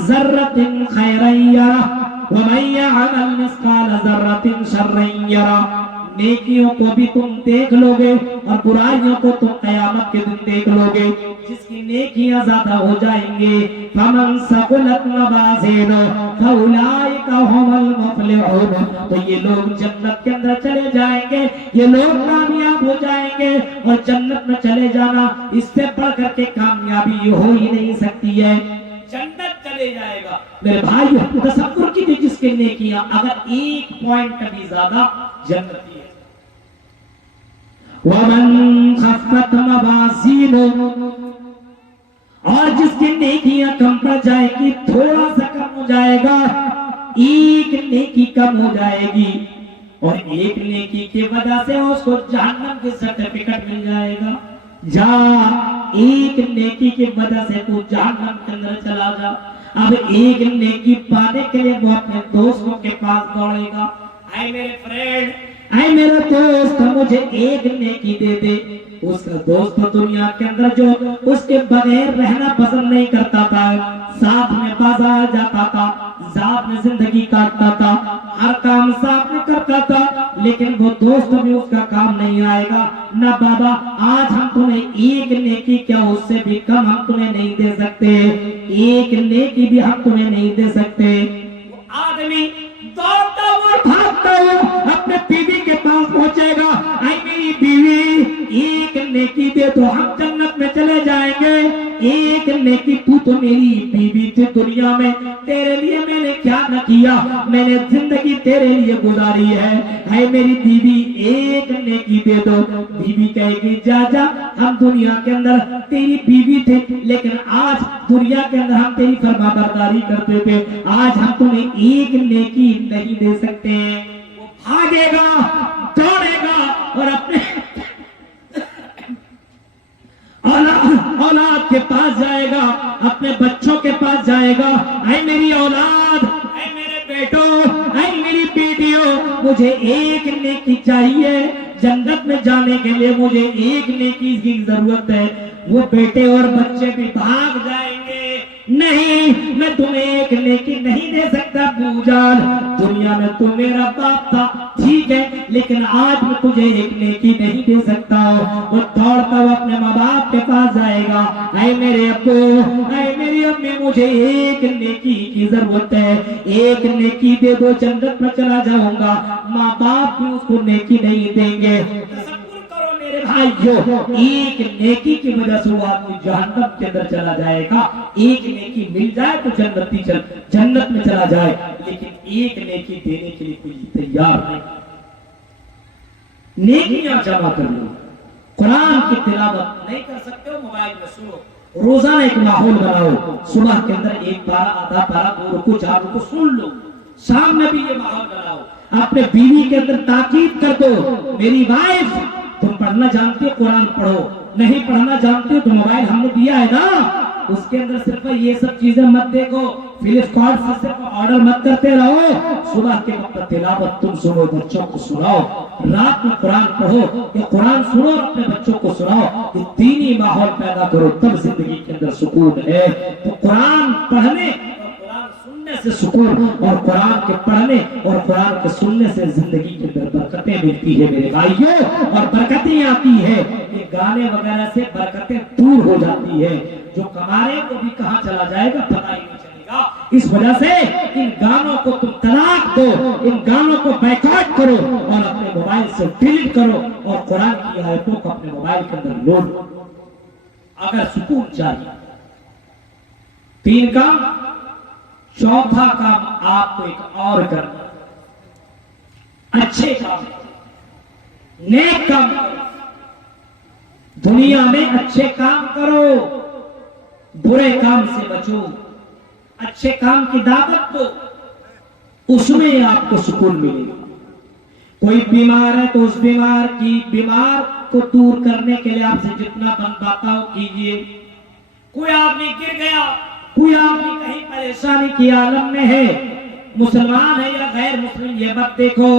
ذَرَّةٍ خَيْرًا يَرَهُ وَمَن يَعْمَلْ مِثْقَالَ ذَرَّةٍ شَرًّا يَرَهُ. نیکیوں کو بھی تم دیکھ لو گے اور برائیوں کو تم قیامت کے دن دیکھ لو گے. جس کی نیکیاں زیادہ ہو جائیں گے, فَمَن ثَقُلَتْ مَوَازِينُهُ فَأُولَٰئِكَ هُمُ الْمُفْلِحُونَ. تو یہ لوگ جنت کے اندر چلے جائیں گے, یہ لوگ کامیاب ہو جائیں گے, اور جنت میں چلے جانا اس سے بڑھ کر کے کامیابی ہو ہی نہیں سکتی ہے. جنت چلے جائے گا. میرے بھائی تصور کیجیے جس کے نیکیاں اگر 1 پوائنٹ بھی زیادہ جنتی ہے. وَمَن خَفَّتْ مَوَازِينُهُ, اور جس کی نیکیاں کم پڑ جائے گی, تھوڑا سا کم ہو جائے گا, ایک نیکی کم ہو جائے گی, اور ایک نیکی کی وجہ سے اس کو جہنم کے سرٹیفکیٹ مل جائے گا. جا ایک نیکی کی وجہ سے تو جہنم کے اندر چلا جا. اب ایک نیکی پانے کے لیے وہ اپنے دوستوں کے پاس دوڑے گا, اے میرے فرینڈ, اے میرا دوست, مجھے ایک نیکی دے دے. اس کا دوست دنیا کے اندر جو اس کے بغیر رہنا پسند نہیں کرتا تھا, ساتھ میں بازار جاتا تھا, ساتھ میں زندگی کاٹتا تھا, ہر کام ساتھ میں کرتا تھا, لیکن وہ دوست بھی اس کا کام نہیں آئے گا. نہ بابا, آج ہم تمہیں ایک نیکی کیا اس سے بھی کم ہم تمہیں نہیں دے سکتے, ایک نیکی بھی ہم تمہیں نہیں دے سکتے. وہ آدمی دوڑتا ہوا بھاگتا ہوا اپنے بیوی کے پاس پہنچے گا, اے میری بیوی ایک نیکی دے تو ہم جنت میں چلے جائیں گے. ایک نیکی, تو میری بیوی تھی دنیا میں, تیرے لیے میں نے کیا نہ کیا, میں نے زندگی تیرے لیے گزاری ہے, اے میری بیوی ایک نیکی دے دو. بیوی کہے گی جا جا, ہم دنیا کے اندر تیری بیوی تھے, لیکن آج دنیا کے اندر ہم تیری فرما برداری کرتے تھے, آج ہم تمہیں ایک نیکی نہیں دے سکتے. وہ بھاگے گا, دوڑے گا, اور اپنے اولاد کے پاس جائے گا, اپنے بچوں کے پاس جائے گا, اے میری اولاد, اے میرے بیٹوں, اے میری بیٹیوں, مجھے ایک نیکی چاہیے, جنت میں جانے کے لیے مجھے ایک نیکی کی ضرورت ہے. وہ بیٹے اور بچے بھی بھاگ جائیں گے, نہیں میں تمہیں ایک نیکی نہیں دے سکتا ابو جان, دنیا میں تو میرا باپ تھا ٹھیک ہے, لیکن آج میں تجھے ایک نیکی نہیں دے سکتا. وہ دوڑتا ہوا اپنے ماں باپ کے پاس جائے گا, اے میرے ابو, اے میری امی, مجھے ایک نیکی کی ضرورت ہے, ایک نیکی دے دو, جنت میں چلا جاؤں گا. ماں باپ بھی اس کو نیکی نہیں دیں گے. میرے بھائیو, ایک نیکی کی وجہ سے وہ آدمی جہنم کے اندر چلا جائے گا. ایک نیکی مل جائے تو جنت میں چلا جائے, لیکن ایک نیکی دینے کے لیے کوئی تیار نہیں. نیکیاں جمع کر لو. قرآن کی تلاوت نہیں کر سکتے ہو موبائل میں سنو. روزانہ ایک ماحول بناؤ, صبح کے اندر ایک پارا, آدھا پارا, 2 رکوع 4 رکوع سن لو. شام میں بھی یہ ماحول بناؤ. اپنے بیوی کے اندر تاکید کر دو, میری وائف تم پڑھنا جانتے ہو قرآن پڑھو, نہیں پڑھنا جانتے ہو تو موبائل ہم نے دیا ہے نا, اس کے اندر صرف یہ سب چیزیں مت دیکھو, فلپکارٹ سے صرف آرڈر مت کرتے رہو. صبح کے وقت تلاوت تم سنو, بچوں کو سناؤ. رات میں قرآن پڑھو, یہ قرآن سنو اور اپنے بچوں کو سناؤ. یہ دینی ماحول پیدا کرو, تب زندگی کے اندر سکون ہے. تو قرآن پڑھنے سے سکون, اور قرآن کے پڑھنے اور قرآن کے سننے سے زندگی کے اندر برکتیں ملتی ہے میرے بھائیوں, اور برکتیں آتی ہے. یہ گانے وغیرہ سے برکتیں دور ہو جاتی ہے. جو کمارے کو بھی کہاں چلا جائے گا پتہ ہی نہیں چلے گا. اس وجہ سے ان گانوں کو تم طلاق دو, ان گانوں کو بیکاٹ کرو اور اپنے موبائل سے ڈیلیٹ کرو, اور قرآن کی آیتوں کو اپنے موبائل کے اندر لوڈ. اگر سکون چاہیے, 3 کام. چوتھا کام آپ کو ایک اور کرنا, اچھے کام, نیک کام کرو. دنیا میں اچھے کام کرو, برے کام سے بچو. اچھے کام کی دعوت دو, اس میں آپ کو سکون ملے گا. کوئی بیمار ہے تو اس بیمار کو دور کرنے کے لیے آپ سے جتنا بن پاتا ہو کیجیے. کوئی آدمی گر گیا, کوئی آدمی کہیں پریشانی کی عالم میں ہے, مسلمان ہے یا غیر مسلم یہ مت دیکھو,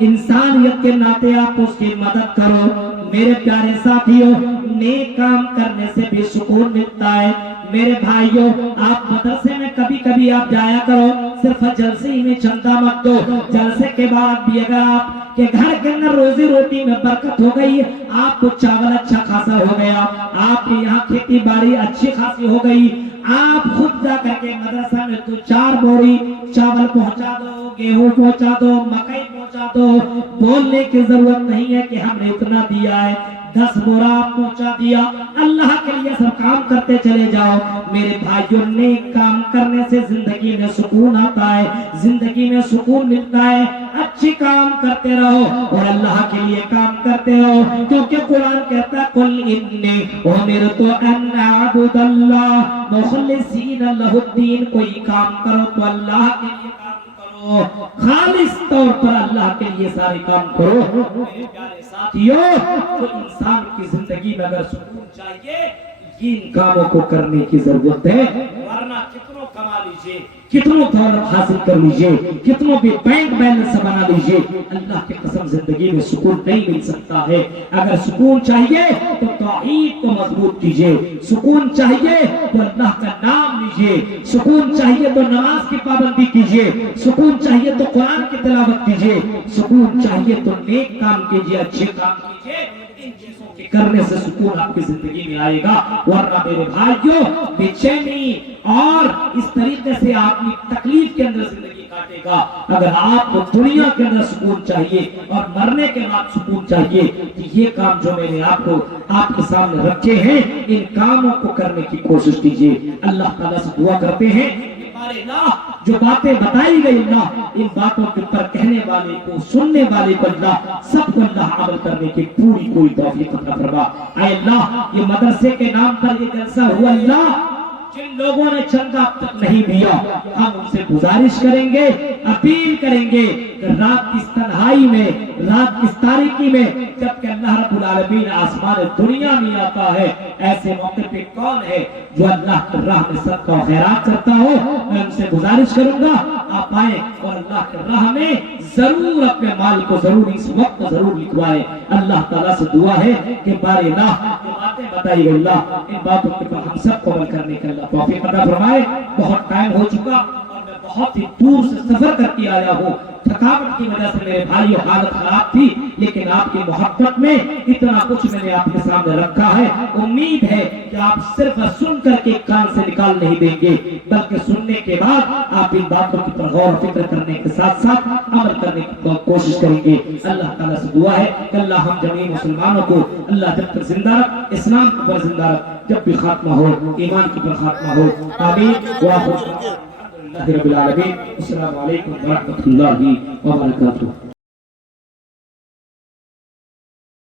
انسانیت کے ناطے آپ اس کی مدد کرو. میرے پیارے ساتھیوں, نیک کام کرنے سے بھی سکون ملتا ہے. میرے بھائیوں, آپ مدرسے میں کبھی کبھی آپ جایا کرو, صرف جلسے ہی میں چندہ مت دو. جلسے کے بعد بھی اگر آپ کے گھر کے اندر روزی روٹی میں برکت ہو گئی, آپ کو چاول اچھا خاصا ہو گیا, آپ کے یہاں کھیتی باڑی اچھی خاصی ہو گئی, آپ خود جا کر کے مدرسہ میں تو 4 بوری چاول پہنچا دو, گیہوں پہنچا دو, مکئی پہنچا دو. بولنے کی ضرورت نہیں ہے کہ ہم نے اتنا دیا ہے, 10 بورا پہنچا دیا. اللہ کے لیے سب کام کرتے چلے جاؤ. میرے بھائیوں, نیک کام کرنے سے زندگی میں سکون آتا ہے, زندگی میں سکون ملتا ہے. اچھی کام کرتے رہو اور اللہ کے لیے کام کرتے رہو, کیونکہ قرآن کہتا ہے قل انی امرت ان اعبد اللہ مخلصین لہ الدین. کوئی کام کرو تو اللہ کے لیے کام کرو, خالص طور پر اللہ کے لیے سارے کام کرو. میرے پیارے ساتھیوں, تو انسان کی زندگی میں اگر سکون چاہیے ان کاموں کو کرنے کی ضرورت ہے, ورنہ کتنوں کما لیجئے, کتنوں دولت حاصل کر لیجئے, کتنوں بھی بینک بیلنس بنا لیجئے, اللہ کی قسم زندگی میں سکون نہیں مل سکتا ہے. اگر سکون چاہیے تو توحید کو مضبوط کیجئے, سکون چاہیے تو اللہ کا نام لیجئے, سکون چاہیے تو نماز کی پابندی کیجئے, سکون چاہیے تو قرآن کی تلاوت کیجئے, سکون چاہیے تو نیک کام کیجئے, اچھے کام کیجئے. ان چیزوں کے کرنے سے سکون آپ کی زندگی میں آئے گا, ورنہ میرے بھائیوں بے چینی اور اس طریقے سے آپ کی تکلیف کے اندر زندگی کاٹے گا. اگر آپ کو دنیا کے اندر سکون چاہیے اور مرنے کے بعد سکون چاہیے, کہ یہ کام جو میں نے آپ کے سامنے رکھے ہیں, ان کاموں کو کرنے کی کوشش کیجیے. اللہ تعالیٰ سے دعا کرتے ہیں جو باتیں بتائی گئی اللہ, ان باتوں کے اوپر کہنے والے کو, سننے والے کو اللہ, سب کو اللہ عمل کرنے کی پوری توفیق عطا فرما. اے اللہ, یہ مدرسے کے نام پر یہ جلسہ ہوا اللہ, جن لوگوں نے چندہ اب تک نہیں دیا, ہم ان سے گزارش کریں گے, اپیل کریں گے کہ رات کی تنہائی میں, رات کی تاریکی میں, جب کہ اللہ رب العالمین آسمان دنیا میں آتا ہے, ایسے موقع پہ کون ہے جو اللہ کی راہ میں صدقہ و خیرات کرتا ہو. میں ان سے گزارش کروں گا آپ آئیں اور اللہ کی راہ میں ضرور اپنے مال کو ضرور اس وقت ضرور لکھوائے. اللہ تعالیٰ سے دعا ہے کہ بارے اللہ جو باتیں بتائی گئی اللہ, ان باتوں کے پر ہم سب کو عمل کرنے کا اللہ توفیق عطا فرمائے. بہت ٹائم ہو چکا اور میں بہت ہی دور سے سفر کر کے آیا ہوں, تھکاوٹ کی وجہ سے میرے بھائی حالت خراب تھی, لیکن آپ کی محبت میں اتنا کچھ میں نے آپ کے سامنے رکھا ہے. امید ہے کہ آپ صرف سن کر کے کان سے نکال نہیں دیں گے, بلکہ سننے کے بعد آپ ان باتوں کی پر غور و فکر کرنے کے ساتھ ساتھ عمل کرنے کی کوشش کریں گے. اللہ تعالیٰ سے دعا ہے کہ اللہ ہم جميع مسلمانوں کو اللہ جب تک زندہ رکھ, اسلام کے پر زندہ رکھ, جب بھی خاتمہ ہو ایمان کی پر خاتمہ ہو. آمین. رب العالمین. السلام علیکم ورحمۃ اللہ وبرکاتہ.